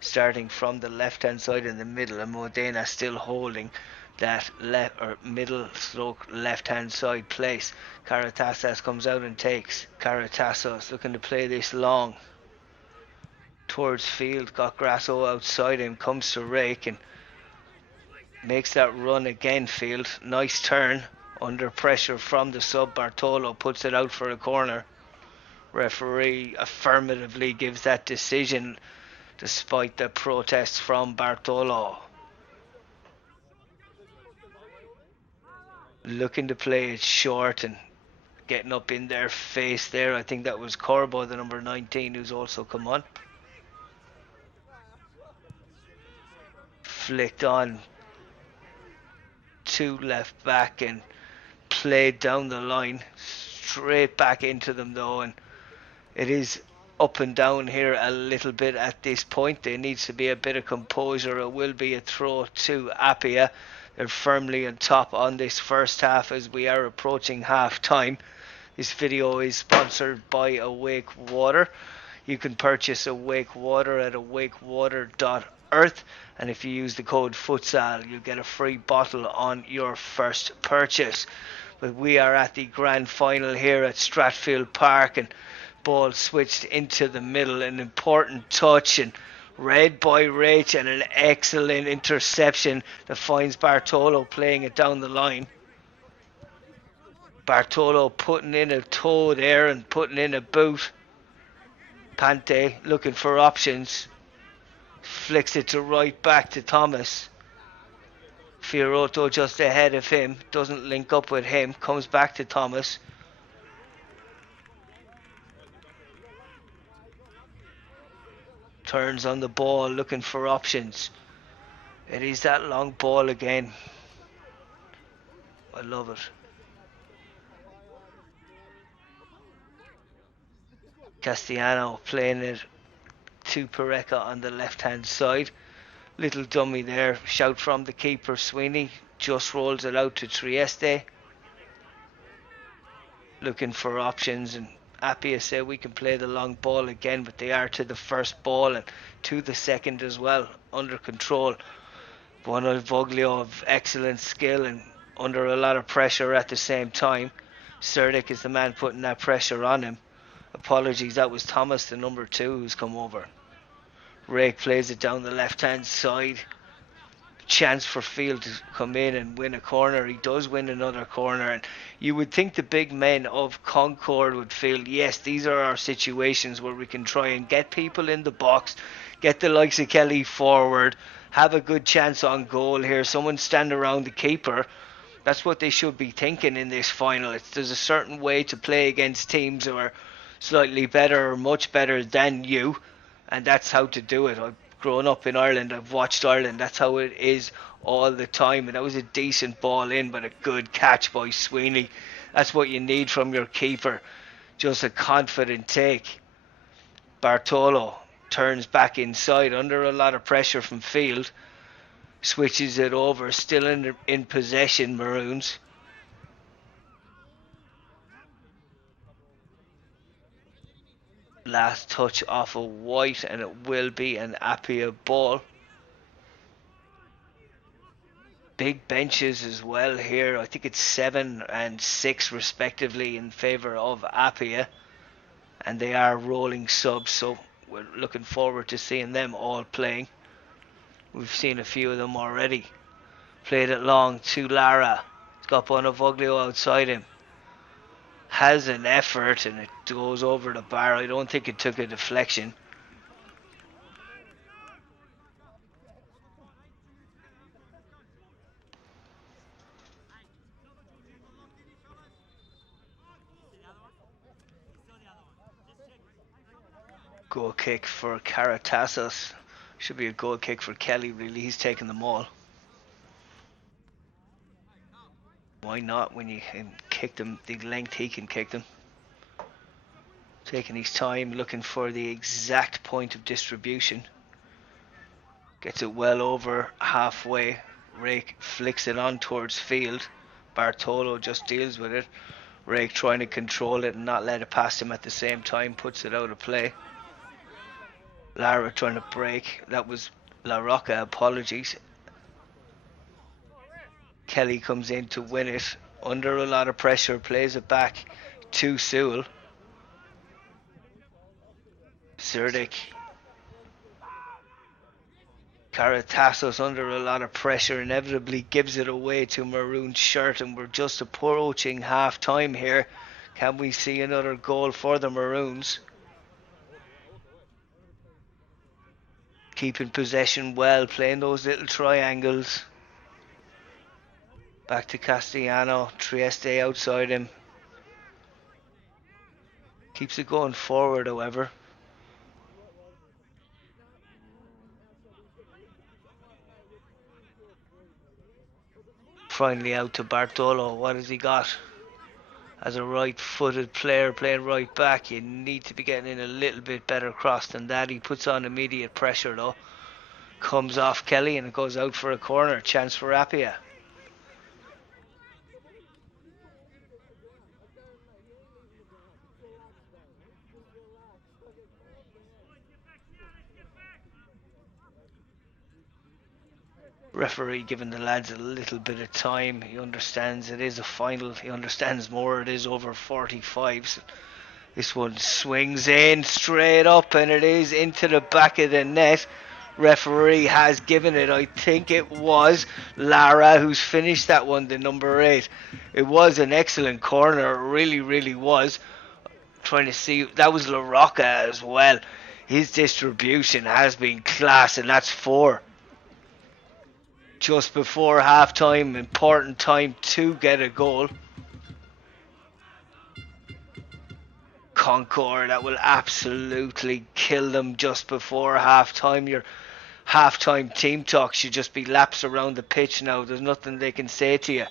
starting from the left hand side in the middle, and Modena still holding that left or middle stroke left hand side place. Caratasas comes out and takes. Caratasas looking to play this long towards field, got Grasso outside him, comes to rake and makes that run again. Field, nice turn under pressure from the sub. Bartolo puts it out for a corner. Referee affirmatively gives that decision despite the protests from Bartolo. Looking to play it short and getting up in their face there. I think that was Corbo, the number 19, who's also come on. Flicked on to left back and played down the line, straight back into them though, and it is up and down here a little bit at this point. There needs to be a bit of composure. It will be a throw to Apia. They're firmly on top on this first half as we are approaching half time. This video is sponsored by Awake Water. You can purchase Awake Water at awakewater.earth, and if you use the code FUTSAL you'll get a free bottle on your first purchase. But we are at the grand final here at Stratfield Park, and ball switched into the middle, an important touch and read by Rach, and an excellent interception that finds Bartolo playing it down the line. Bartolo putting in a toe there and putting in a boot. Pante looking for options, flicks it to right back to Thomas. Fiorotto just ahead of him, doesn't link up with him, comes back to Thomas. Turns on the ball, looking for options. It is that long ball again. I love it. Castellano playing it to Pereka on the left hand side. Little dummy there. Shout from the keeper, Sweeney. Just rolls it out to Trieste. looking for options, and APIA say we can play the long ball again, but they are to the first ball and to the second as well, under control. Voglio of excellent skill and under a lot of pressure at the same time. Serdic is the man putting that pressure on him. Apologies, that was Thomas, the number 2, who's come over. Rake plays it down the left hand side. Chance for Field to come in and win a corner. He does win another corner, and you would think the big men of Concord would feel, yes, these are our situations where we can try and get people in the box, get the likes of Kelly forward, have a good chance on goal here, someone stand around the keeper. That's what they should be thinking in this final. There's a certain way to play against teams who are slightly better or much better than you, and that's how to do it. I've grown up in Ireland, I've watched Ireland, that's how it is all the time. And that was a decent ball in, but a good catch by Sweeney. That's what you need from your keeper, just a confident take. Bartolo turns back inside under a lot of pressure from Field, switches it over, still in possession, Maroons. Last touch off of White, and it will be an APIA ball. Big benches as well here. I think it's 7 and 6 respectively in favour of APIA, and they are rolling subs, so we're looking forward to seeing them all playing. We've seen a few of them already. Played it long to Lara. It's got Bonavoglio outside him. Has an effort and it goes over the bar. I don't think it took a deflection. Goal kick for Caratassos. Should be a goal kick for Kelly, really. He's taking them all. Why not when you can kick them the length he can kick them? Taking his time, looking for the exact point of distribution. Gets it well over halfway. Rake flicks it on towards Field. Bartolo just deals with it. Rake trying to control it and not let it pass him at the same time. Puts it out of play. Lara trying to break. That was La Rocca, apologies. Kelly comes in to win it under a lot of pressure, plays it back to Sewell. Serdic. Caratassos under a lot of pressure inevitably gives it away to Maroon Shirt, and we're just approaching half time here. Can we see another goal for the Maroons? Keeping possession well, playing those little triangles. Back to Castellano, Trieste outside him. Keeps it going forward, however. Finally out to Bartolo. What has he got? As a right-footed player playing right back, you need to be getting in a little bit better cross than that. He puts on immediate pressure though. Comes off Kelly and it goes out for a corner. Chance for Appiah. Referee giving the lads a little bit of time. He understands it is a final. He understands more. It is over 45s. This one swings in straight up and it is into the back of the net. Referee has given it. I think it was Lara who's finished that one, the number 8. It was an excellent corner. It really, really was. Trying to see. That was La Rocca as well. His distribution has been class, and that's 4. Just before half time, important time to get a goal. Concord, that will absolutely kill them just before half time. Your half time team talk should just be laps around the pitch now. There's nothing they can say to you.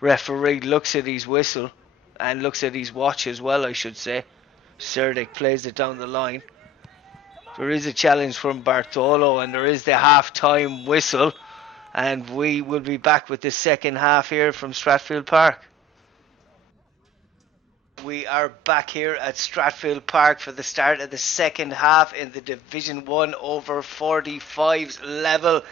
Referee looks at his whistle and looks at his watch as well, I should say. Serdic plays it down the line. There is a challenge from Bartolo and there is the half time whistle. And we will be back with the second half here from Stratfield Park. We are back here at Stratfield Park for the start of the second half in the Division 1 over 45s level.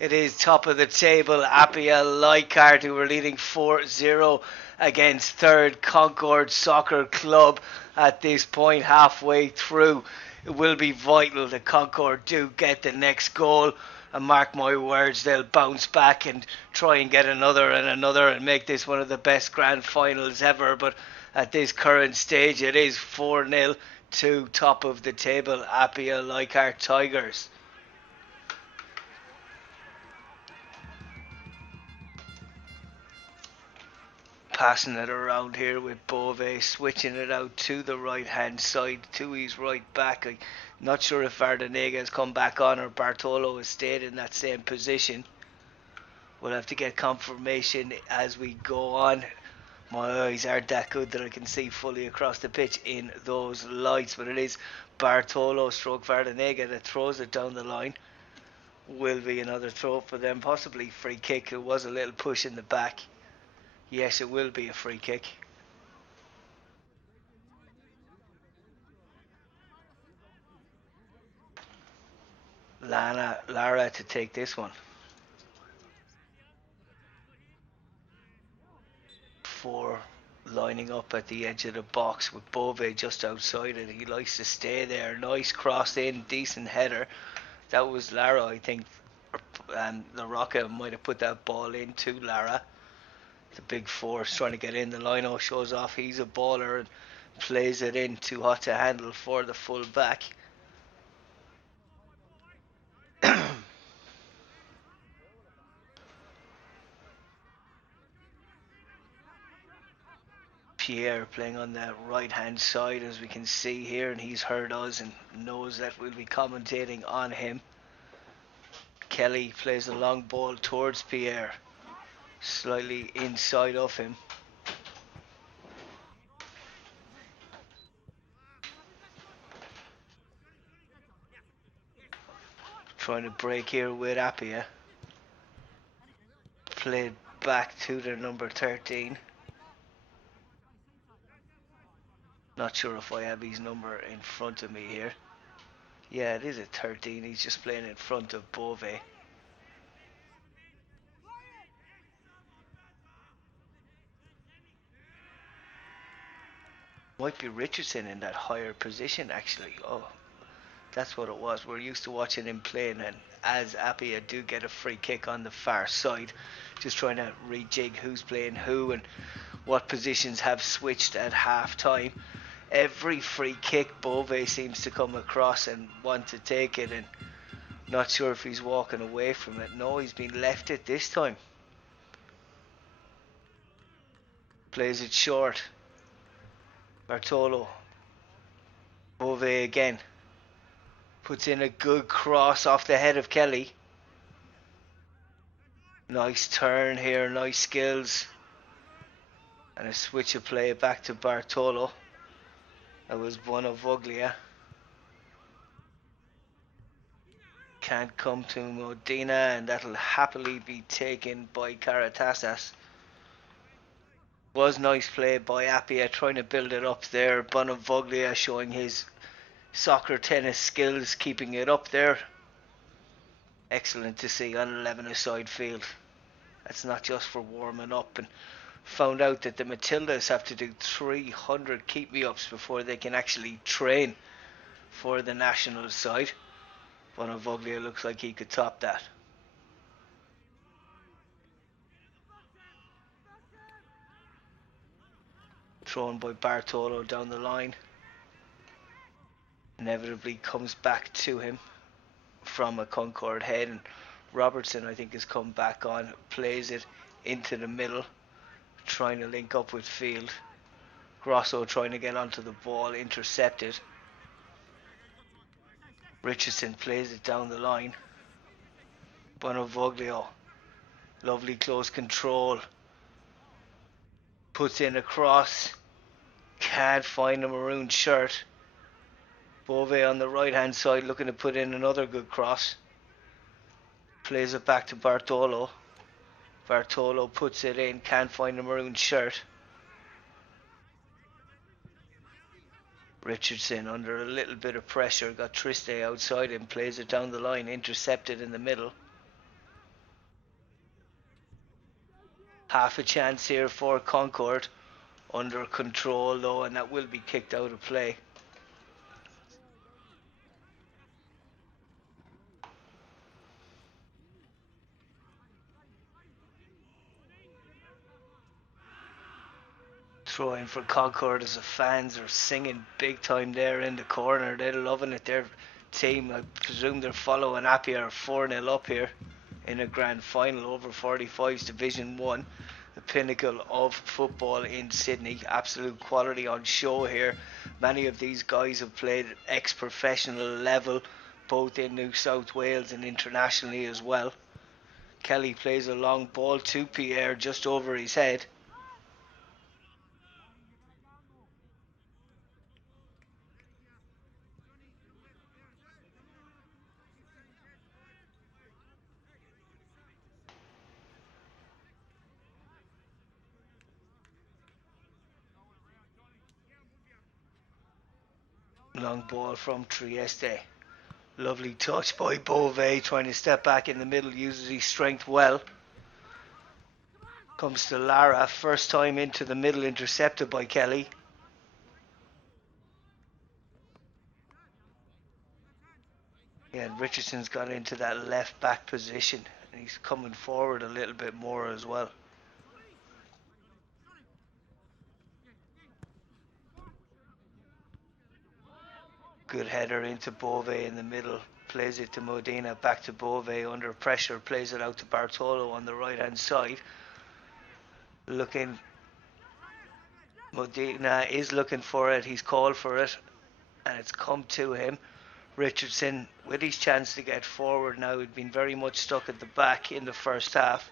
It is top of the table, APIA Leichardt, who are leading 4-0 against third Concord Soccer Club at this point, halfway through. It will be vital that Concord do get the next goal, and mark my words, they'll bounce back and try and get another and make this one of the best grand finals ever. But at this current stage, it is 4-0 to top of the table, APIA Leichardt Tigers. Passing it around here with Bove, switching it out to the right hand side, to his right back. I'm not sure if Vardanega has come back on or Bartolo has stayed in that same position. We'll have to get confirmation as we go on. My eyes aren't that good that I can see fully across the pitch in those lights, but it is Bartolo stroke Vardanega that throws it down the line. Will be another throw for them, possibly free kick. It was a little push in the back. Yes, it will be a free kick. Lara to take this one. 4 lining up at the edge of the box with Bove just outside it. He likes to stay there. Nice cross in, decent header. That was Lara, I think. And La Rocca might have put that ball in to Lara. The big force trying to get in. The lino shows off he's a baller and plays it in, too hot to handle for the full back. Pierre playing on that right hand side, as we can see here, and he's heard us and knows that we'll be commentating on him. Kelly plays a long ball towards Pierre, slightly inside of him. Trying to break here with Appiah. Played back to the number 13. Not sure if I have his number in front of me here. Yeah, it is a 13. He's just playing in front of Bove. Might be Richardson in that higher position, actually. Oh, that's what it was. We're used to watching him playing, and as Appiah do get a free kick on the far side, just trying to rejig who's playing who and what positions have switched at half time. Every free kick, Bove seems to come across and want to take it, and not sure if he's walking away from it. No, he's been left it this time. Plays it short. Bartolo. Bove again. Puts in a good cross off the head of Kelly. Nice turn here, nice skills. And a switch of play back to Bartolo. That was Bonavoglia. Can't come to Modena, and that'll happily be taken by Caratasas. Was nice play by Appiah, trying to build it up there. Bonavoglia showing his soccer tennis skills, keeping it up there. Excellent to see on 11-a-side field. That's not just for warming up. And found out that the Matildas have to do 300 keep-me-ups before they can actually train for the national side. Bonavoglia looks like he could top that. Thrown by Bartolo down the line. Inevitably comes back to him from a Concord head, and Robertson I think has come back on, plays it into the middle, trying to link up with Field. Grosso trying to get onto the ball, intercepted. Richardson plays it down the line. Bonavoglio, lovely close control, puts in a cross, can't find a maroon shirt. Bove on the right hand side looking to put in another good cross. Plays it back to Bartolo. Bartolo puts it in, can't find a maroon shirt. Richardson under a little bit of pressure, got Triste outside him, plays it down the line, intercepted in the middle. Half a chance here for Concord, under control though, and that will be kicked out of play. Throw in for Concord as the fans are singing big time there in the corner. They're loving it. Their team, I presume they're following APIA, are 4-0 up here in a grand final over 45's Division 1. The pinnacle of football in Sydney. Absolute quality on show here. Many of these guys have played at ex-professional level, both in New South Wales and internationally as well. Kelly plays a long ball to Pierre just over his head. Long ball from Trieste. Lovely touch by Beauvais, trying to step back in the middle, uses his strength well. Comes to Lara, first time into the middle, intercepted by Kelly. Yeah, and Richardson's got into that left back position, and he's coming forward a little bit more as well. Good header into Beauvais in the middle. Plays it to Modena, back to Beauvais under pressure. Plays it out to Bartolo on the right hand side. Modena is looking for it. He's called for it, and it's come to him. Richardson with his chance to get forward now. He'd been very much stuck at the back in the first half.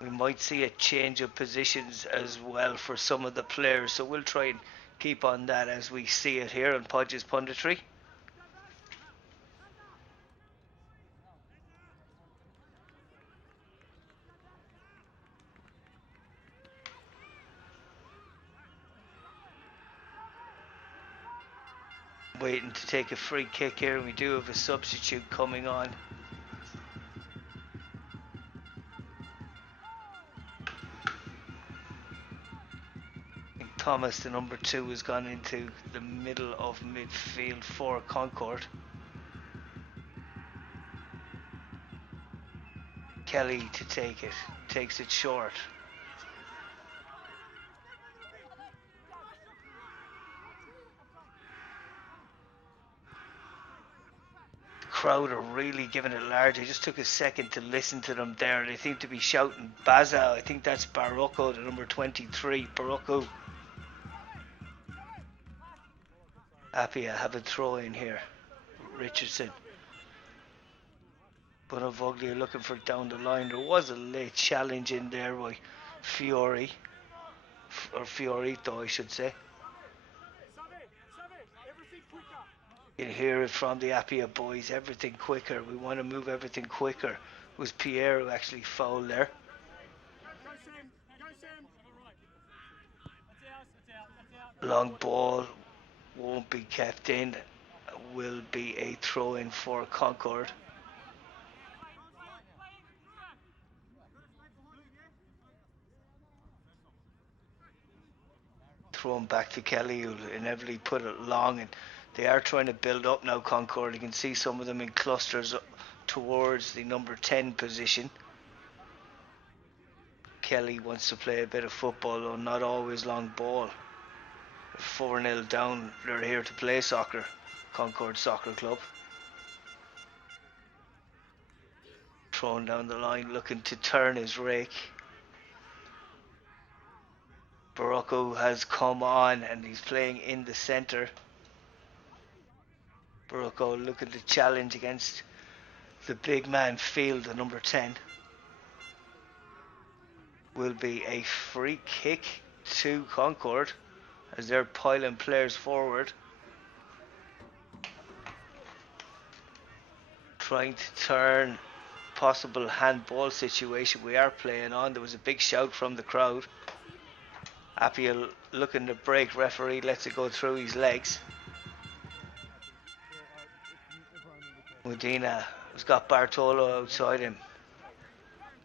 We might see a change of positions as well for some of the players, so we'll try and keep on that as we see it here on Podge's Punditry. Waiting to take a free kick here, and we do have a substitute coming on. Thomas, the number 2, has gone into the middle of midfield for Concord. Kelly to take it, takes it short. The crowd are really giving it large. I just took a second to listen to them there. They seem to be shouting Baza. I think that's Barocco, the number 23, Barocco. APIA have a throw in here. Richardson. Bonavoglia looking for down the line. There was a late challenge in there by Fiori. Or Fiorito, I should say. You can hear it from the APIA boys. Everything quicker. We want to move everything quicker. It was Pierre who actually fouled there. Long ball. Won't be kept in. Will be a throw in for Concord. Thrown back to Kelly, who'll inevitably put it long, and they are trying to build up now, Concord. You can see some of them in clusters towards the number 10 position. Kelly wants to play a bit of football, though not always long ball. 4-0 down. They're here to play soccer. Concord Soccer Club. Thrown down the line, looking to turn his rake. Barocco has come on and he's playing in the centre. Barocco looking to challenge against the big man Field, the number 10. Will be a free kick to Concord as they're piling players forward. Trying to turn possible handball situation we are playing on. There was a big shout from the crowd. APIA looking to break. Referee lets it go through his legs. Medina has got Bartolo outside him.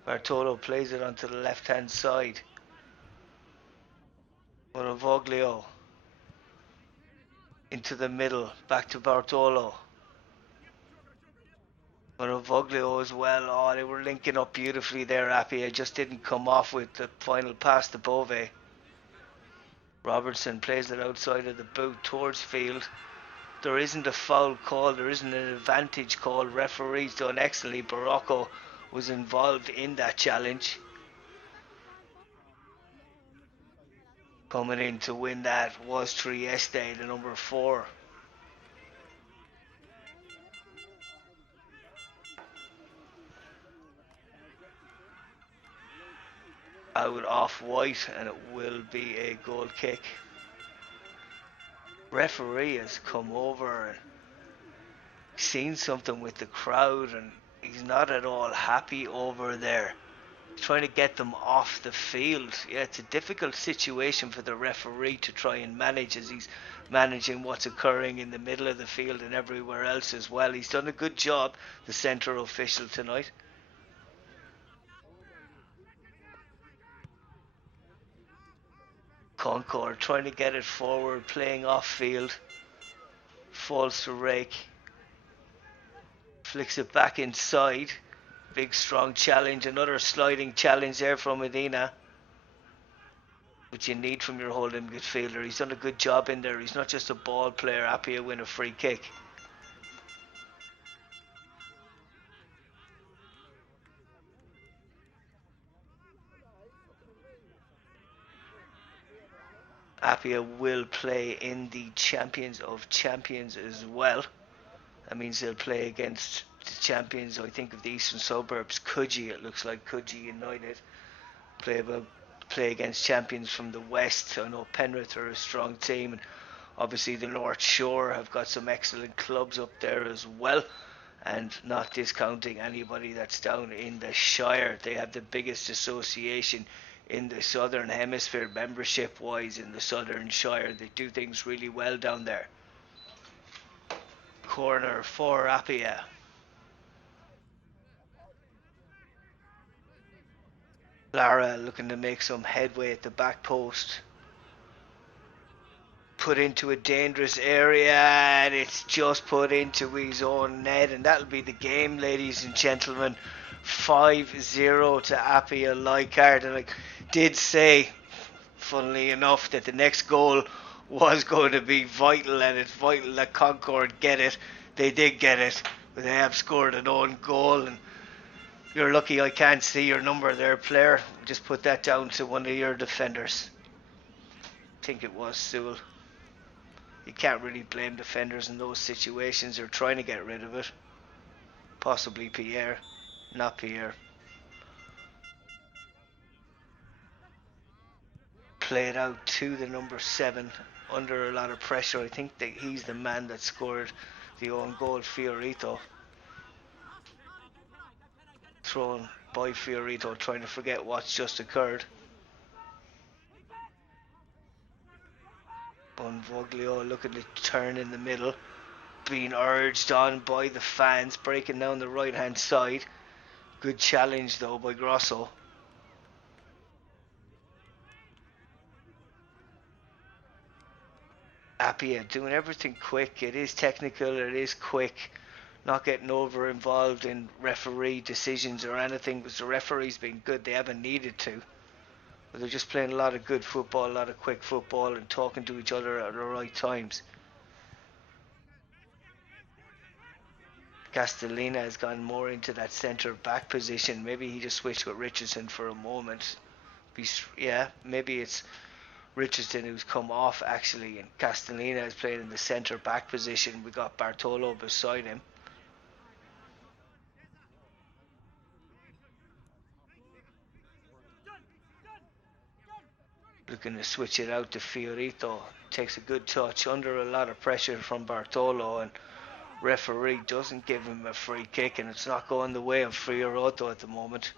Bartolo plays it onto the left hand side. Monavoglio into the middle, back to Bartolo. Monavoglio as well. Oh, they were linking up beautifully there. Appiah just didn't come off with the final pass to Bove. Robertson plays it outside of the boot towards field. There isn't a foul call, there isn't an advantage call. Referee's done excellently. Barocco was involved in that challenge. Coming in to win that was Trieste, the number 4. Out off white, and it will be a goal kick. Referee has come over and seen something with the crowd, and he's not at all happy over there. He's trying to get them off the field. Yeah, it's a difficult situation for the referee to try and manage, as he's managing what's occurring in the middle of the field and everywhere else as well. He's done a good job, the centre official, tonight. Concord trying to get it forward, playing off field. Falls to Rake. Flicks it back inside. Big strong challenge. Another sliding challenge there from Medina, which you need from your holding midfielder. He's done a good job in there. He's not just a ball player. Appiah win a free kick. Appiah will play in the Champions of Champions as well. That means they'll play against the champions, I think, of the eastern suburbs. Coogee, it looks like Coogee United. Play against champions from the west. I know Penrith are a strong team, and obviously the North Shore have got some excellent clubs up there as well. And not discounting anybody that's down in the Shire. They have the biggest association in the Southern Hemisphere, membership wise, in the Southern Shire. They do things really well down there. Corner for Appiah. Lara looking to make some headway at the back post. Put into a dangerous area, and it's just put into his own net, and that'll be the game, ladies and gentlemen. 5-0 to Appiah Leichardt. And I did say, funnily enough, that the next goal was going to be vital, and it's vital that Concord get it. They did get it, but they have scored an own goal, and you're lucky I can't see your number there, player. Just put that down to one of your defenders. I think it was Sewell. You can't really blame defenders in those situations. They're trying to get rid of it. Possibly Pierre. Not Pierre. Played out to the number 7 under a lot of pressure. I think that he's the man that scored the own goal, Fiorito. Thrown by Fiorito, trying to forget what's just occurred. Bonvoglio looking to turn in the middle, being urged on by the fans, breaking down the right hand side. Good challenge though by Grosso. Appiah doing everything quick. It is technical, it is quick. Not getting over involved in referee decisions or anything, because the referee's been good. They haven't needed to. But they're just playing a lot of good football, a lot of quick football, and talking to each other at the right times. Castellina has gone more into that centre back position. Maybe he just switched with Richardson for a moment. Yeah, maybe it's Richardson who's come off actually, and Castellina is playing in the centre back position. We got Bartolo beside him. Looking to switch it out to Fiorito. Takes a good touch under a lot of pressure from Bartolo, and referee doesn't give him a free kick, and it's not going the way of Fiorito at the moment.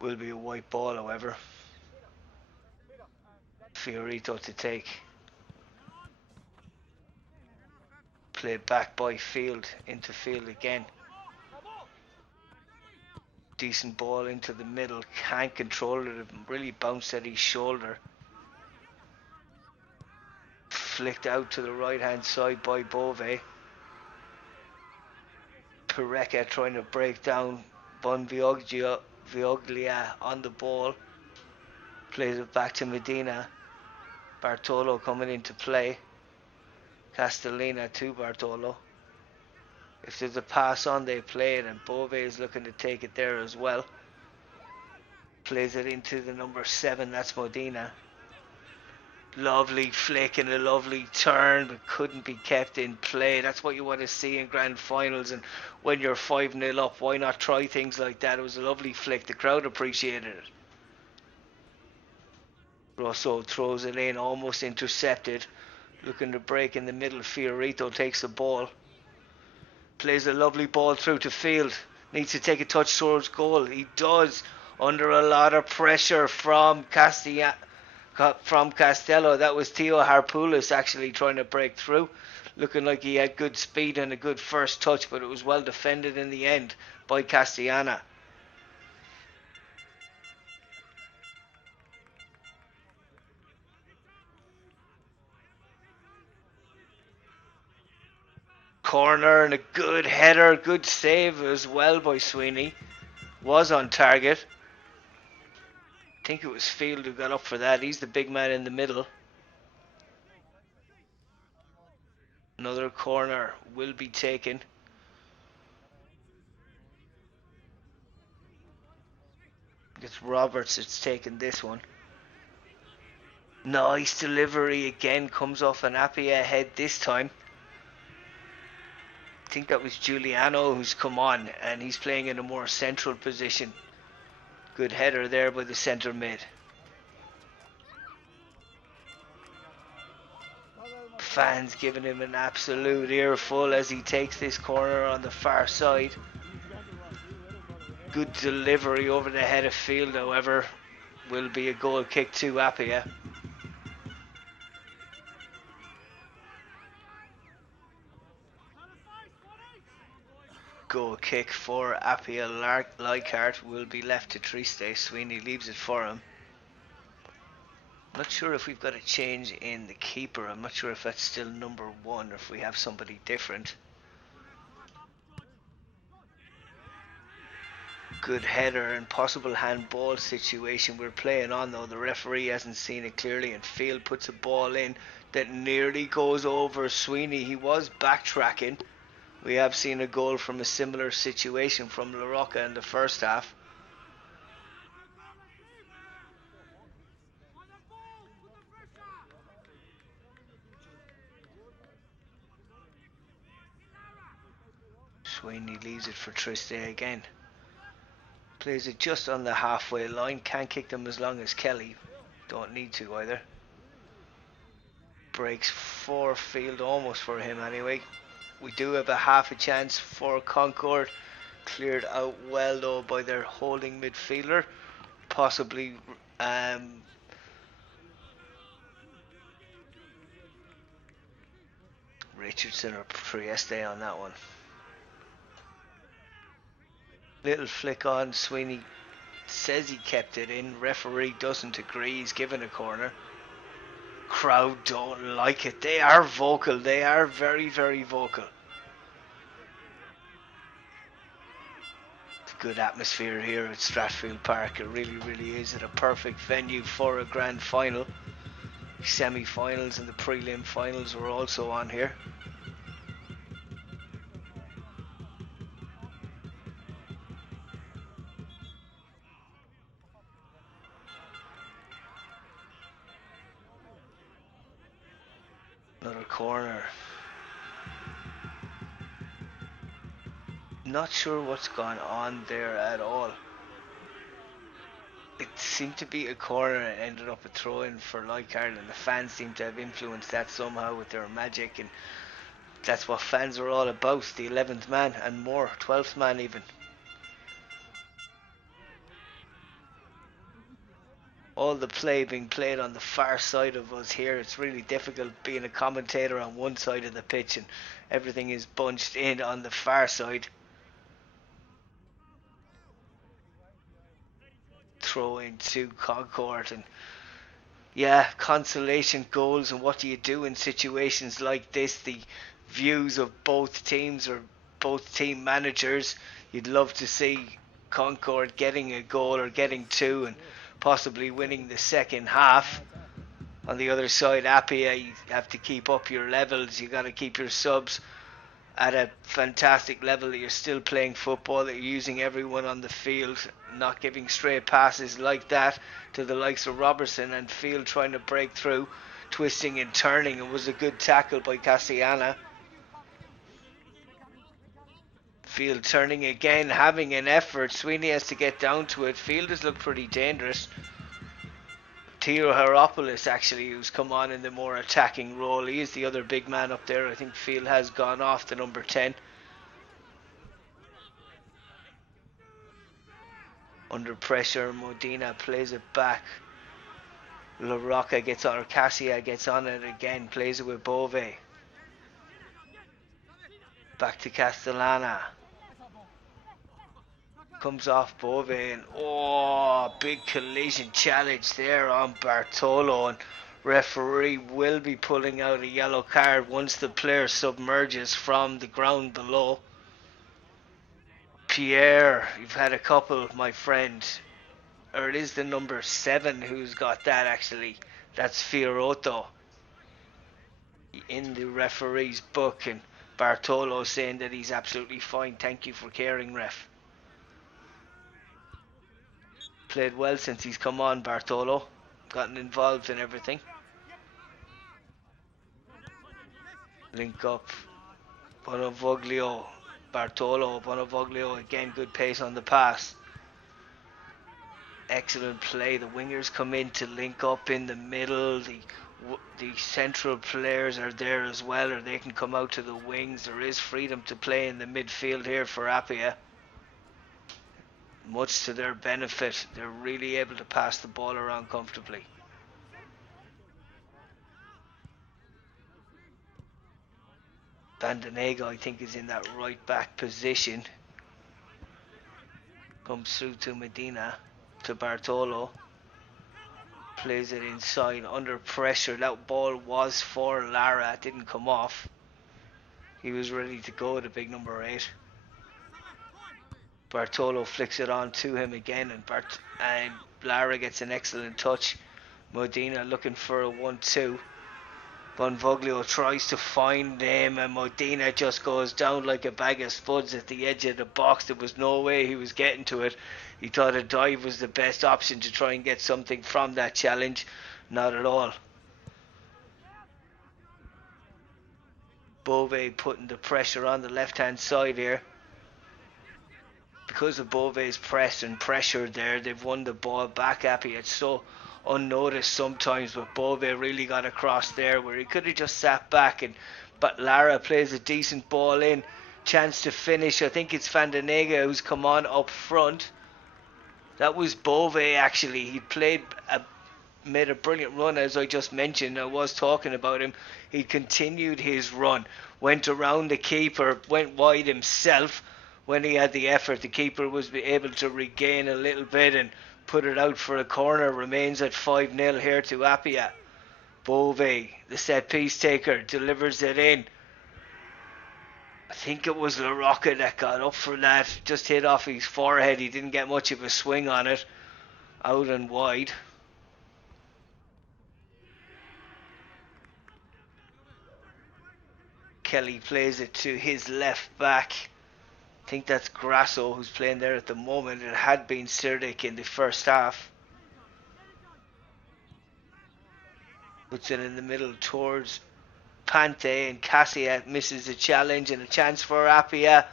Will be a white ball, however. Fiorito to take. Played back by Field into Field again. Decent ball into the middle. Can't control it. It really bounced at his shoulder. Flicked out to the right hand side by Bove. Pereca trying to break down Vioglia on the ball. Plays it back to Medina. Bartolo coming into play. Castellina to Bartolo. If there's a pass on, they play it, and Bove is looking to take it there as well. Plays it into the number 7, that's Medina. Lovely flick and a lovely turn, but couldn't be kept in play. That's what you want to see in grand finals, and when you're 5-0 up, why not try things like that? It was a lovely flick. The crowd appreciated it. Rosso throws it in, almost intercepted. Looking to break in the middle. Fiorito takes the ball. Plays a lovely ball through to Field. Needs to take a touch towards goal. He does, under a lot of pressure from Castello. That was Theo Harpoulis actually trying to break through. Looking like he had good speed and a good first touch, but it was well defended in the end by Castellana. Corner and a good header, good save as well by Sweeney. Was on target. I think it was Field who got up for that. He's the big man in the middle. Another corner will be taken. It's Roberts that's taken this one. Nice delivery again. Comes off an APIA head this time. I think that was Giuliano who's come on, and he's playing in a more central position. Good header there by the centre mid. Fans giving him an absolute earful as he takes this corner on the far side. Good delivery over the head of Field, however, will be a goal kick to Apia. Goal kick for Apia. Leichardt will be left to Triste. Sweeney leaves it for him. Not sure if we've got a change in the keeper. I'm not sure if that's still number 1 or if we have somebody different. Good header and possible handball situation we're playing on, though the referee hasn't seen it clearly, and Field puts a ball in that nearly goes over Sweeney. He was backtracking. We have seen a goal from a similar situation from La Rocca in the first half. Sweeney leaves it for Triste again. Plays it just on the halfway line. Can't kick them as long as Kelly. Don't need to either. Breaks for Field, almost for him anyway. We do have a half a chance for Concord. Cleared out well though by their holding midfielder. Possibly Richardson or Trieste on that one. Little flick on. Sweeney says he kept it in. Referee doesn't agree. He's given a corner. Crowd don't like it. They are vocal. They are very, very vocal. It's a good atmosphere here at Stratfield Park. It really, really is. It's a perfect venue for a grand final. Semi-finals and the prelim finals were also on here. Another corner. Not sure what's gone on there at all. It seemed to be a corner and ended up a throw-in for Leichardt, and the fans seem to have influenced that somehow with their magic, and that's what fans are all about, the 11th man and more, 12th man even. all the play being played on the far side of us here. It's really difficult being a commentator on one side of the pitch and everything is bunched in on the far side. Throw into Concord, and yeah, consolation goals. And what do you do in situations like this? The views of both teams or both team managers, you'd love to see Concord getting a goal or getting two and possibly winning the second half. On the other side, APIA, you have to keep up your levels. You got to keep your subs at a fantastic level, that you're still playing football, that you're using everyone on the field, not giving straight passes like that to the likes of Robertson, and Field trying to break through, twisting and turning. It was a good tackle by Castellana. Field turning again, having an effort. Sweeney has to get down to it. Field has looked pretty dangerous. Tiro Heropoulos, actually, who's come on in the more attacking role. He is the other big man up there. I think Field has gone off to number 10. Under pressure, Modena plays it back. La Rocca gets on, or Cassia gets on it again, plays it with Bove. Back to Castellana. Comes off Bove, and big collision challenge there on Bartolo, and referee will be pulling out a yellow card once the player submerges from the ground below. Pierre, you've had a couple, my friend. Or it is the number 7 who's got that, actually. That's Fiorotto in the referee's book, and Bartolo saying that he's absolutely fine. Thank you for caring, ref. Played well since he's come on, Bartolo. Gotten involved in everything. Link up. Bonavoglio. Bartolo. Bonavoglio again, good pace on the pass. Excellent play. The wingers come in to link up in the middle. The central players are there as well, or they can come out to the wings. There is freedom to play in the midfield here for Apia. Much to their benefit. They're really able to pass the ball around comfortably. Bandanego, I think, is in that right back position. Comes through to Medina, to Bartolo. Plays it inside, under pressure. That ball was for Lara, it didn't come off. He was ready to go, the big number 8. Bartolo flicks it on to him again, and Lara gets an excellent touch. Modena looking for a 1-2. Bonvoglio tries to find him, and Modena just goes down like a bag of spuds at the edge of the box. There was no way he was getting to it. He thought a dive was the best option to try and get something from that challenge. Not at all. Bove putting the pressure on the left hand side here. Because of Bove's press and pressure there, they've won the ball back. Appy, it's so unnoticed sometimes, but Bove really got across there where he could have just sat back, but Lara plays a decent ball in. Chance to finish. I think it's Fandanega who's come on up front. That was Bove, actually. He made a brilliant run, as I just mentioned. I was talking about him. He continued his run, went around the keeper, went wide himself. When he had the effort, the keeper was able to regain a little bit and put it out for a corner. Remains at 5-0 here to Apia. Bove, the set piece taker, delivers it in. I think it was La Rocca that got up for that. Just hit off his forehead. He didn't get much of a swing on it. Out and wide. Kelly plays it to his left back. I think that's Grasso who's playing there at the moment. It had been Sirdik in the first half. Puts it in the middle towards Pante, and Cassia misses a challenge, and a chance for Apia.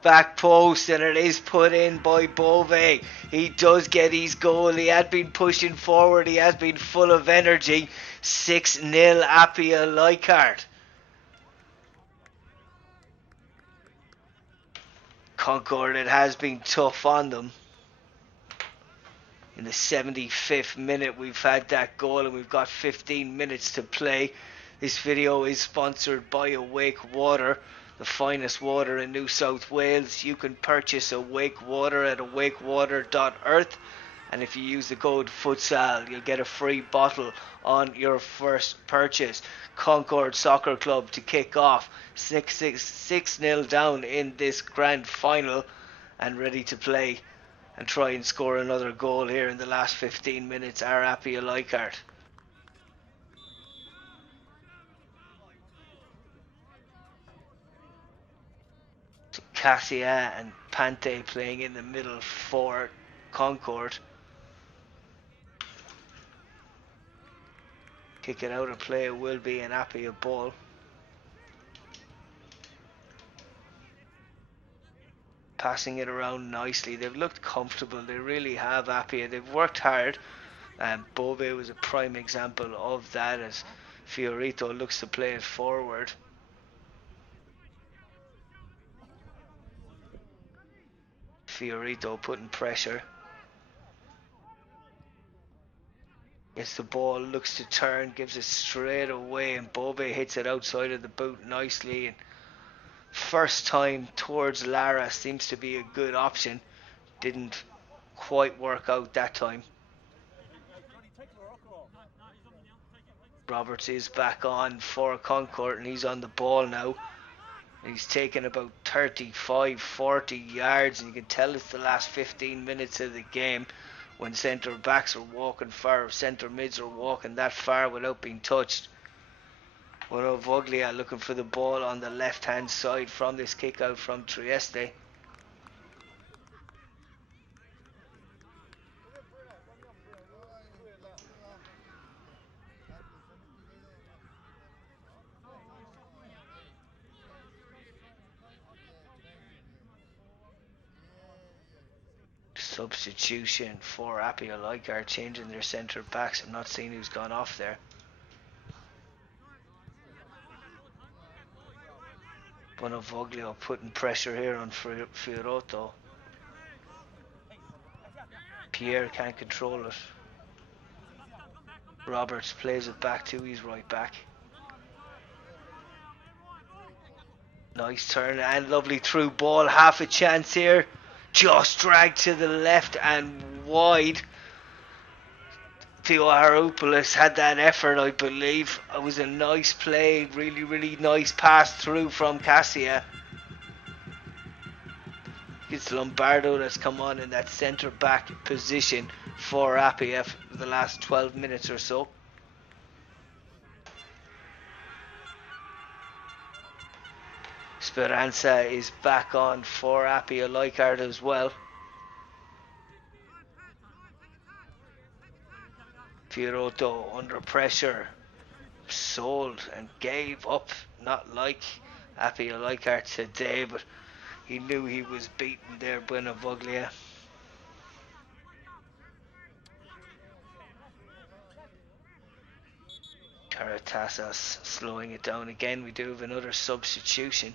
Back post, and it is put in by Bove. He does get his goal. He had been pushing forward. He has been full of energy. 6-0 Apia Leichardt. Concord, it has been tough on them. In the 75th minute, we've had that goal and we've got 15 minutes to play. This video is sponsored by Awake Water, the finest water in New South Wales. You can purchase Awake Water at awakewater.earth, and if you use the code FUTSAL, you'll get a free bottle on your first purchase. Concord Soccer Club to kick off 6-0 down in this grand final and ready to play and try and score another goal here in the last 15 minutes are APIA Leichardt. So Cassia and Pante playing in the middle for Concord. Kick it out and play, it will be an APIA ball. Passing it around nicely. They've looked comfortable, they really have. APIA, they've worked hard. Bove was a prime example of that as Fiorito looks to play it forward. Fiorito putting pressure. Gets the ball, looks to turn, gives it straight away, and Bove hits it outside of the boot nicely. And first time towards Lara seems to be a good option. Didn't quite work out that time. Roberts is back on for Concord and he's on the ball now. He's taken about 35-40 yards, and you can tell it's the last 15 minutes of the game when centre backs are walking far, centre mids are walking that far without being touched. Voglia looking for the ball on the left hand side from this kick out from Trieste. Substitution for APIA Leichardt, changing their centre backs. I'm not seeing who's gone off there. Bonavoglio putting pressure here on Fiorotto. Pierre can't control it. Roberts plays it back to his right back. Nice turn and lovely through ball. Half a chance here. Just dragged to the left and wide. Theoharopoulos had that effort, I believe. It was a nice play, really nice pass through from Cassia. It's Lombardo that's come on in that centre back position for APIA for the last 12 minutes or so. Speranza is back on for APIA Leichardt as well. Fiorotto under pressure, sold and gave up, not like APIA Leichardt today, but he knew he was beaten there, Bonavoglia. Caratasas slowing it down again. We do have another substitution.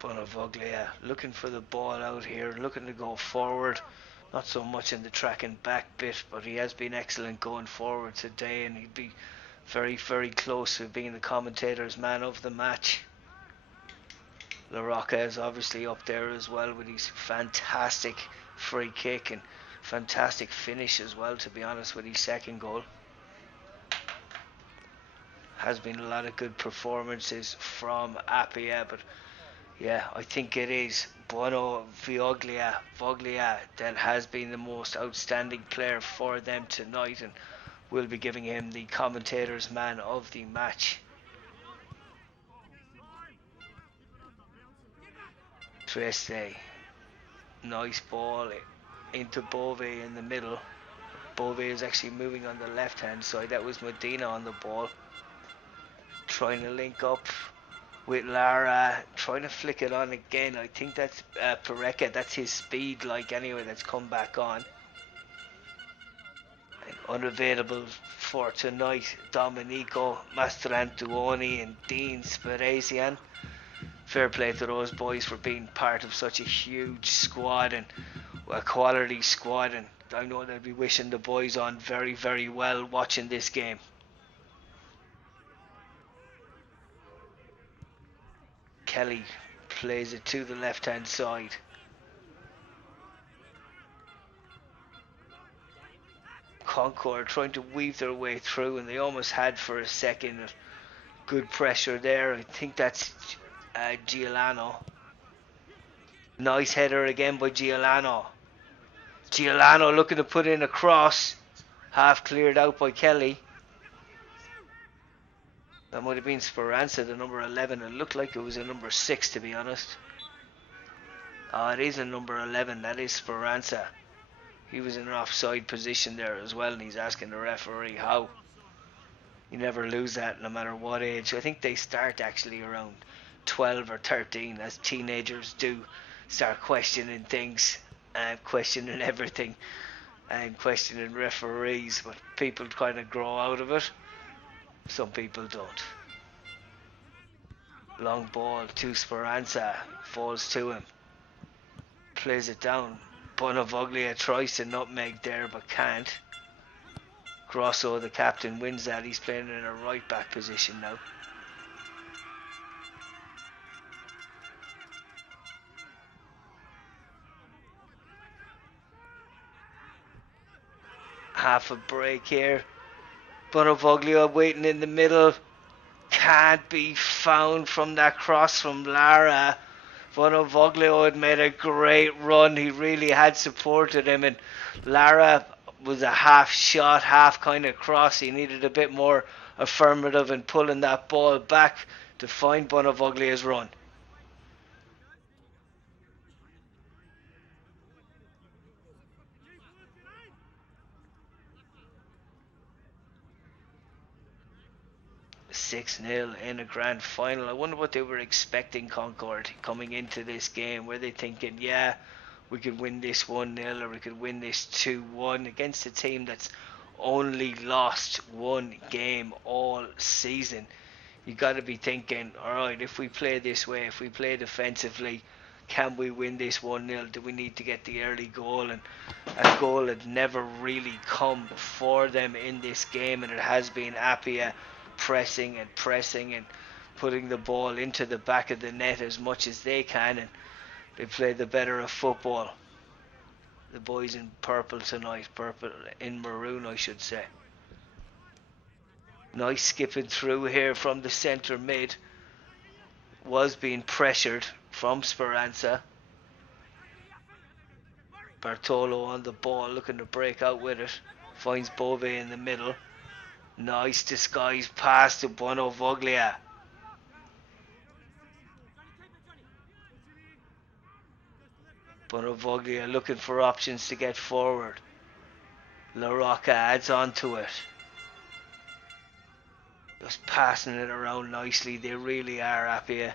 Bonavoglia looking for the ball out here, looking to go forward. Not so much in the track and back bit, but he has been excellent going forward today, and he'd be very close to being the commentator's man of the match. La Rocca is obviously up there as well with his fantastic free kick and fantastic finish as well, to be honest, with his second goal. Has been a lot of good performances from APIA, but yeah, I think it is Voglia that has been the most outstanding player for them tonight, and we'll be giving him the commentator's man of the match. Trieste, nice ball into Bove in the middle. Bove is actually moving on the left hand side. That was Medina on the ball, trying to link up with Lara, trying to flick it on again. I think that's Pareca, that's his speed like anyway, that's come back on. And Unavailable for tonight, Domenico Mastrantuoni and Dean Sperazian. Fair play to those boys for being part of such a huge squad and a quality squad, and I know they'll be wishing the boys on very, very well watching this game. Kelly plays it to the left hand side. Concord trying to weave their way through, and they almost had for a second. Good pressure there. I think that's Giuliano. Nice header again by Giuliano. Giuliano looking to put in a cross. Half cleared out by Kelly. That might have been Speranza, the number 11. It looked like it was a number 6, to be honest. Oh, it is a number 11. That is Speranza. He was in an offside position there as well, and he's asking the referee how. You never lose that no matter what age. I think they start actually around 12 or 13, as teenagers do start questioning things and questioning everything and questioning referees, but people kind of grow out of it. Some people don't. Long ball to Speranza, falls to him, plays it down. Bonavoglia tries to nutmeg there but can't. Grosso, the captain, wins that. He's playing in a right back position now. Half a break here. Bonavoglia waiting in the middle. Can't be found from that cross from Lara. Bonavoglia had made a great run. He really had supported him, and Lara was a half shot, half kind of cross. He needed a bit more affirmative and pulling that ball back to find Bonavoglia's run. "6-0 in a grand final." I wonder what they were expecting, Concord, coming into this game. Were they thinking, yeah, we could win this 1-0 or we could win this 2-1 against a team that's only lost one game all season? You got to be thinking, alright, if we play this way, if we play defensively, can we win this 1-0? Do we need to get the early goal? And a goal had never really come for them in this game, and it has been APIA pressing and putting the ball into the back of the net as much as they can, and they play the better of football. The boys in purple tonight, purple in maroon I should say. Nice skipping through here from the centre mid. Was being pressured from Speranza. Bartolo on the ball, looking to break out with it. Finds Bove in the middle. Nice disguised pass to Bonavoglia. Bonavoglia looking for options to get forward. La Rocca adds on to it. Just passing it around nicely. They really are APIA.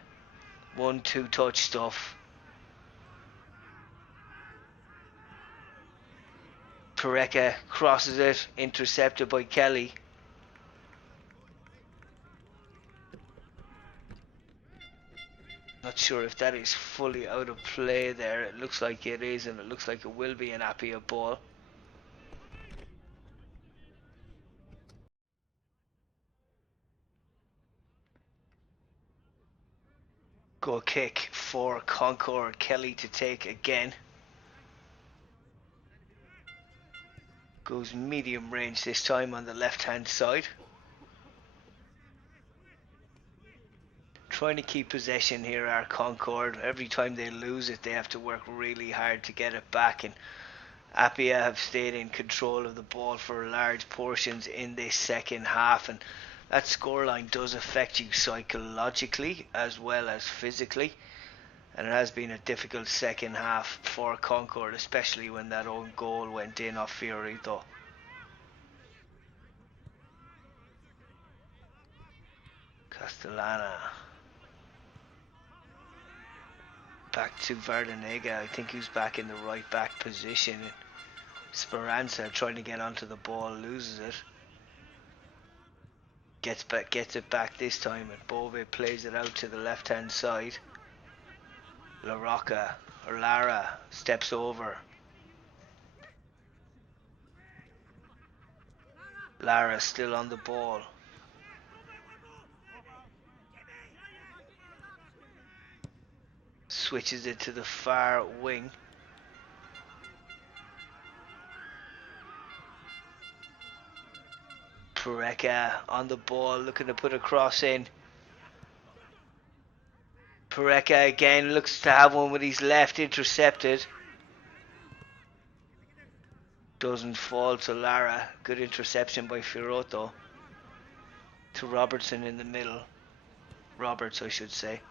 1-2 touch stuff. Pareca crosses it, intercepted by Kelly. Not sure if that is fully out of play there. It looks like it is, and it looks like it will be an APIA ball. Goal kick for Concord. Kelly to take again. Goes medium range this time on the left hand side. Trying to keep possession here are Concord. Every time they lose it, they have to work really hard to get it back, and APIA have stayed in control of the ball for large portions in this second half, and that scoreline does affect you psychologically as well as physically, and it has been a difficult second half for Concord, especially when that own goal went in off Fiorito. Castellana. Back to Vardanega. I think he's back in the right back position. Speranza trying to get onto the ball, loses it. Gets it back this time, and Bove plays it out to the left hand side. Lara steps over. Lara still on the ball. Switches it to the far wing. Pareka on the ball, looking to put a cross in. Pareka again looks to have one with his left, intercepted. Doesn't fall to Lara. Good interception by Fiorotto. To Robertson in the middle. Roberts, I should say.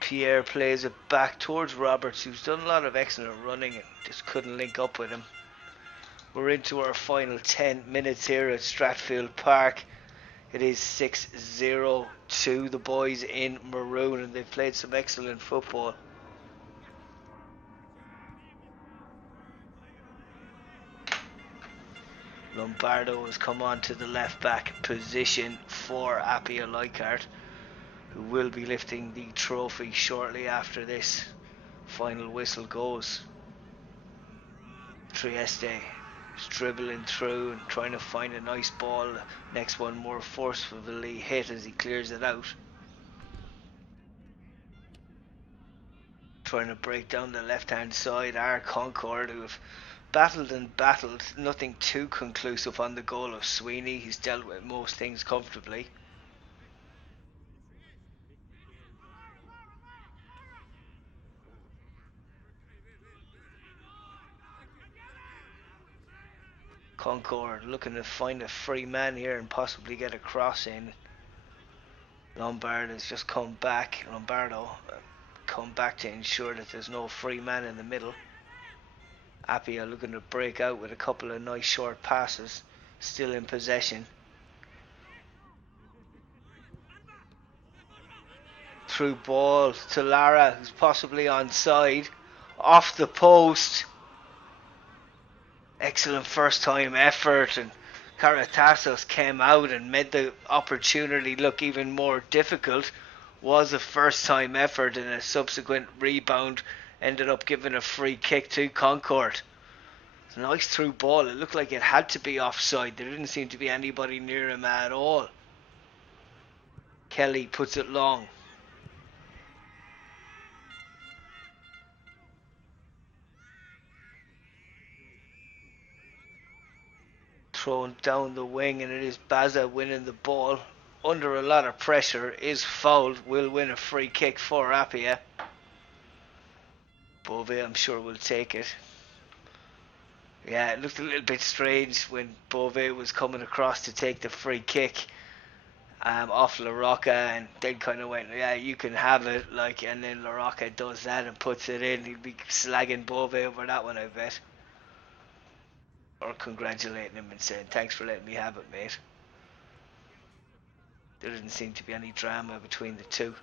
Pierre plays it back towards Roberts, who's done a lot of excellent running and just couldn't link up with him. We're into our final 10 minutes here at Stratfield Park. It is 6-0 to the boys in maroon, and they've played some excellent football. Lombardo has come on to the left back position for APIA Leichardt, who will be lifting the trophy shortly after this final whistle goes. Trieste is dribbling through and trying to find a nice ball. Next one more forcefully hit as he clears it out. Trying to break down the left hand side are Concord, who have battled and battled. Nothing too conclusive on the goal of Sweeney. He's dealt with most things comfortably. Concord looking to find a free man here and possibly get a cross in. Lombardo has just come back. Lombardo come back to ensure that there's no free man in the middle. Appia looking to break out with a couple of nice short passes. Still in possession. Through ball to Lara, who's possibly onside. Off the post. Excellent first time effort, and Karatassos came out and made the opportunity look even more difficult. Was a first time effort, and a subsequent rebound ended up giving a free kick to Concord. It's a nice through ball. It looked like it had to be offside. There didn't seem to be anybody near him at all. Kelly puts it long. Thrown down the wing, and it is Baza winning the ball under a lot of pressure. Is fouled, will win a free kick for Appia. Bove, I'm sure, will take it. Yeah, it looked a little bit strange when Bove was coming across to take the free kick off La Rocca, and then kind of went, yeah, you can have it, and then La Rocca does that and puts it in. He'd be slagging Bove over that one, I bet. Or congratulating him and saying, thanks for letting me have it, mate. There didn't seem to be any drama between the two.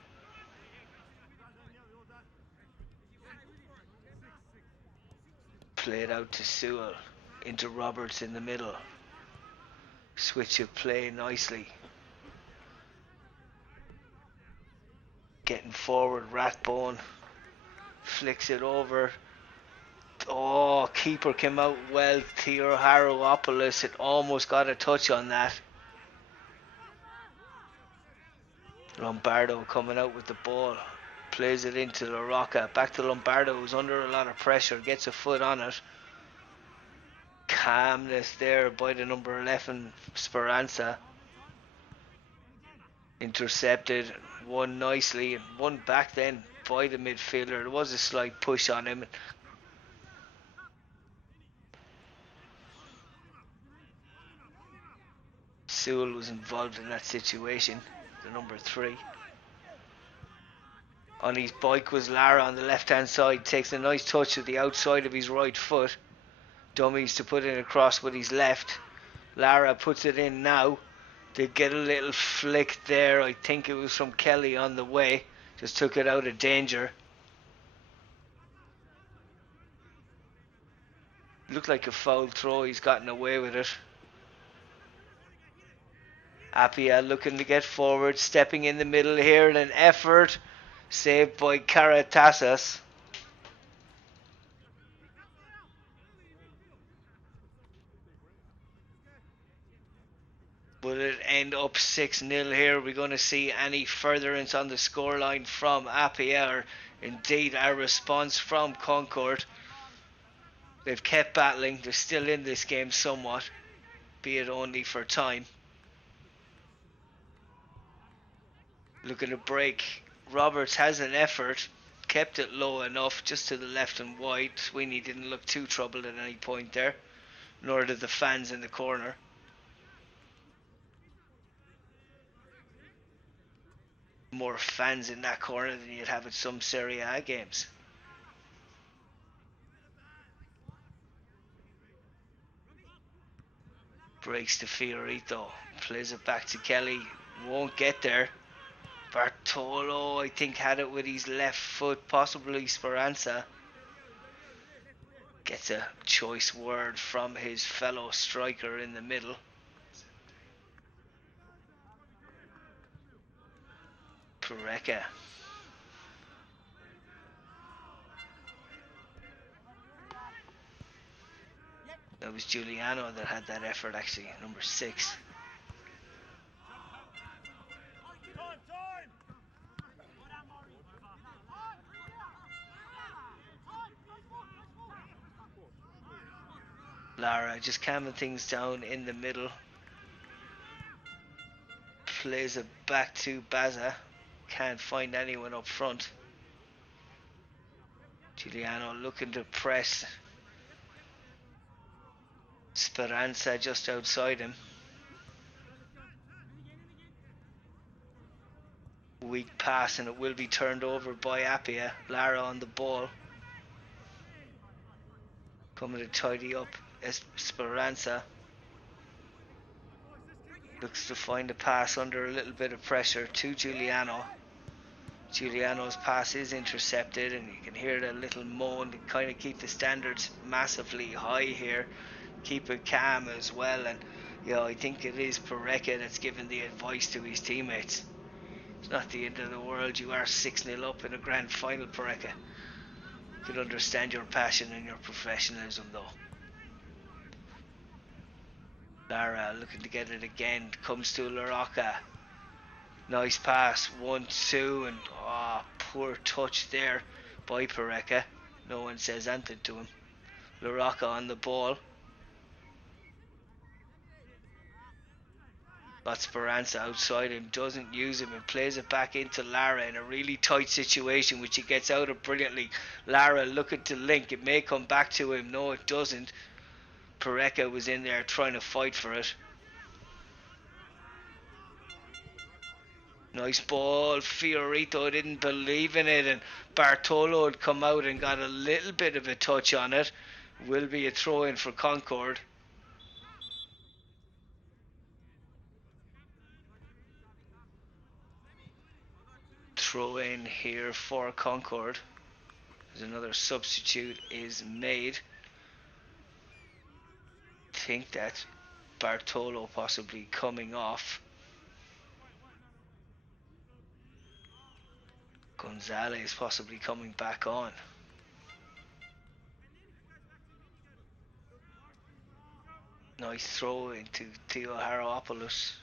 Played out to Sewell, into Roberts in the middle. Switch of play nicely. Getting forward, Rathbone flicks it over. Oh, keeper came out well. Theoharopoulos, it almost got a touch on that. Lombardo coming out with the ball. Plays it into La Rocca. Back to Lombardo, who's under a lot of pressure. Gets a foot on it. Calmness there by the number 11, Speranza. Intercepted. One nicely. And one back then by the midfielder. There was a slight push on him. Sewell was involved in that situation, the number 3. On his bike was Lara on the left hand side, takes a nice touch with the outside of his right foot. Dummies to put in across with his left. Lara puts it in now. They get a little flick there, I think it was from Kelly on the way. Just took it out of danger. Looked like a foul throw. He's gotten away with it. APIA looking to get forward, stepping in the middle here in an effort. Saved by Karatasas. Will it end up 6-0 here? Are we going to see any furtherance on the scoreline from APIA, or indeed a response from Concord? They've kept battling. They're still in this game somewhat, be it only for time. Looking to break. Roberts has an effort. Kept it low enough, just to the left and wide. Sweeney didn't look too troubled at any point there, nor did the fans in the corner. More fans in that corner than you'd have at some Serie A games. Breaks to Fiorito. Plays it back to Kelly. Won't get there. Bartolo, I think, had it with his left foot, possibly Speranza. Gets a choice word from his fellow striker in the middle. Pareca. That was Giuliano that had that effort, actually, number 6. Lara just calming things down in the middle. Plays it back to Baza. Can't find anyone up front. Giuliano looking to press. Speranza just outside him. Weak pass, and it will be turned over by Appiah. Lara on the ball. Coming to tidy up Speranza. Looks to find a pass under a little bit of pressure to Giuliano. Giuliano's pass is intercepted, and you can hear the little moan to kind of keep the standards massively high here. Keep it calm as well, and I think it is Pareca that's giving the advice to his teammates. It's not the end of the world. You are 6-0 up in a grand final, Pareca. I can understand your passion and your professionalism, though. Lara looking to get it again. Comes to LaRocca. Nice pass. 1-2, and poor touch there by Pareca. No one says anything to him. LaRocca on the ball. Got Speranza outside him, doesn't use him, and plays it back into Lara in a really tight situation, which he gets out of brilliantly. Lara looking to link. It may come back to him. No, it doesn't. Pareca was in there trying to fight for it. Nice ball. Fiorito didn't believe in it, and Bartolo had come out and got a little bit of a touch on it. Will be a throw in for Concord. Throw in here for Concord. There's another substitute is made. Think that Bartolo possibly coming off. Gonzalez possibly coming back on. Nice throw into Theo Haropoulos.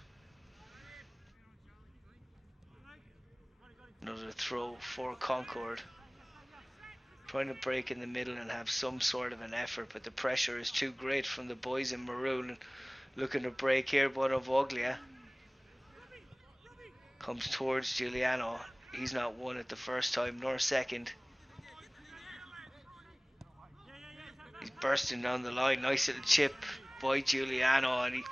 Another throw for Concord. Trying to break in the middle and have some sort of an effort, but the pressure is too great from the boys in maroon. Looking to break here, Bonavoglia comes towards Giuliano. He's not won it the first time nor second. He's bursting down the line. Nice little chip by Giuliano, and he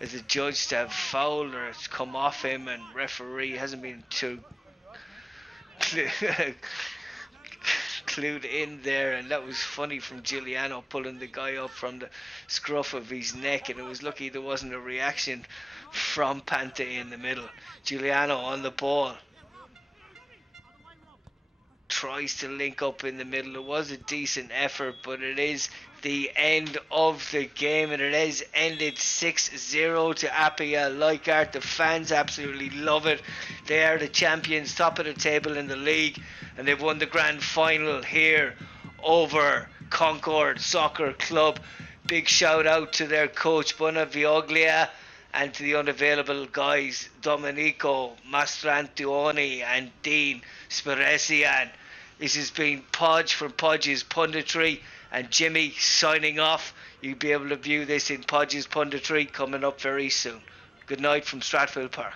is adjudged to have fouled, or it's come off him, and referee hasn't been too clued in there. And that was funny from Giuliano, pulling the guy up from the scruff of his neck, and it was lucky there wasn't a reaction from Pante in the middle. Giuliano on the ball, tries to link up in the middle. It was a decent effort, but it is the end of the game, and it has ended 6-0 to APIA Leichardt. The fans absolutely love it. They are the champions, top of the table in the league, and they've won the grand final here over Concord Soccer Club. Big shout out to their coach Bonavioglia and to the unavailable guys Domenico Mastrantuoni and Dean Speresian. This has been Podge from Podge's Punditry and Jimmy signing off. You'll be able to view this in Podge's Punditry coming up very soon. Good night from Stratfield Park.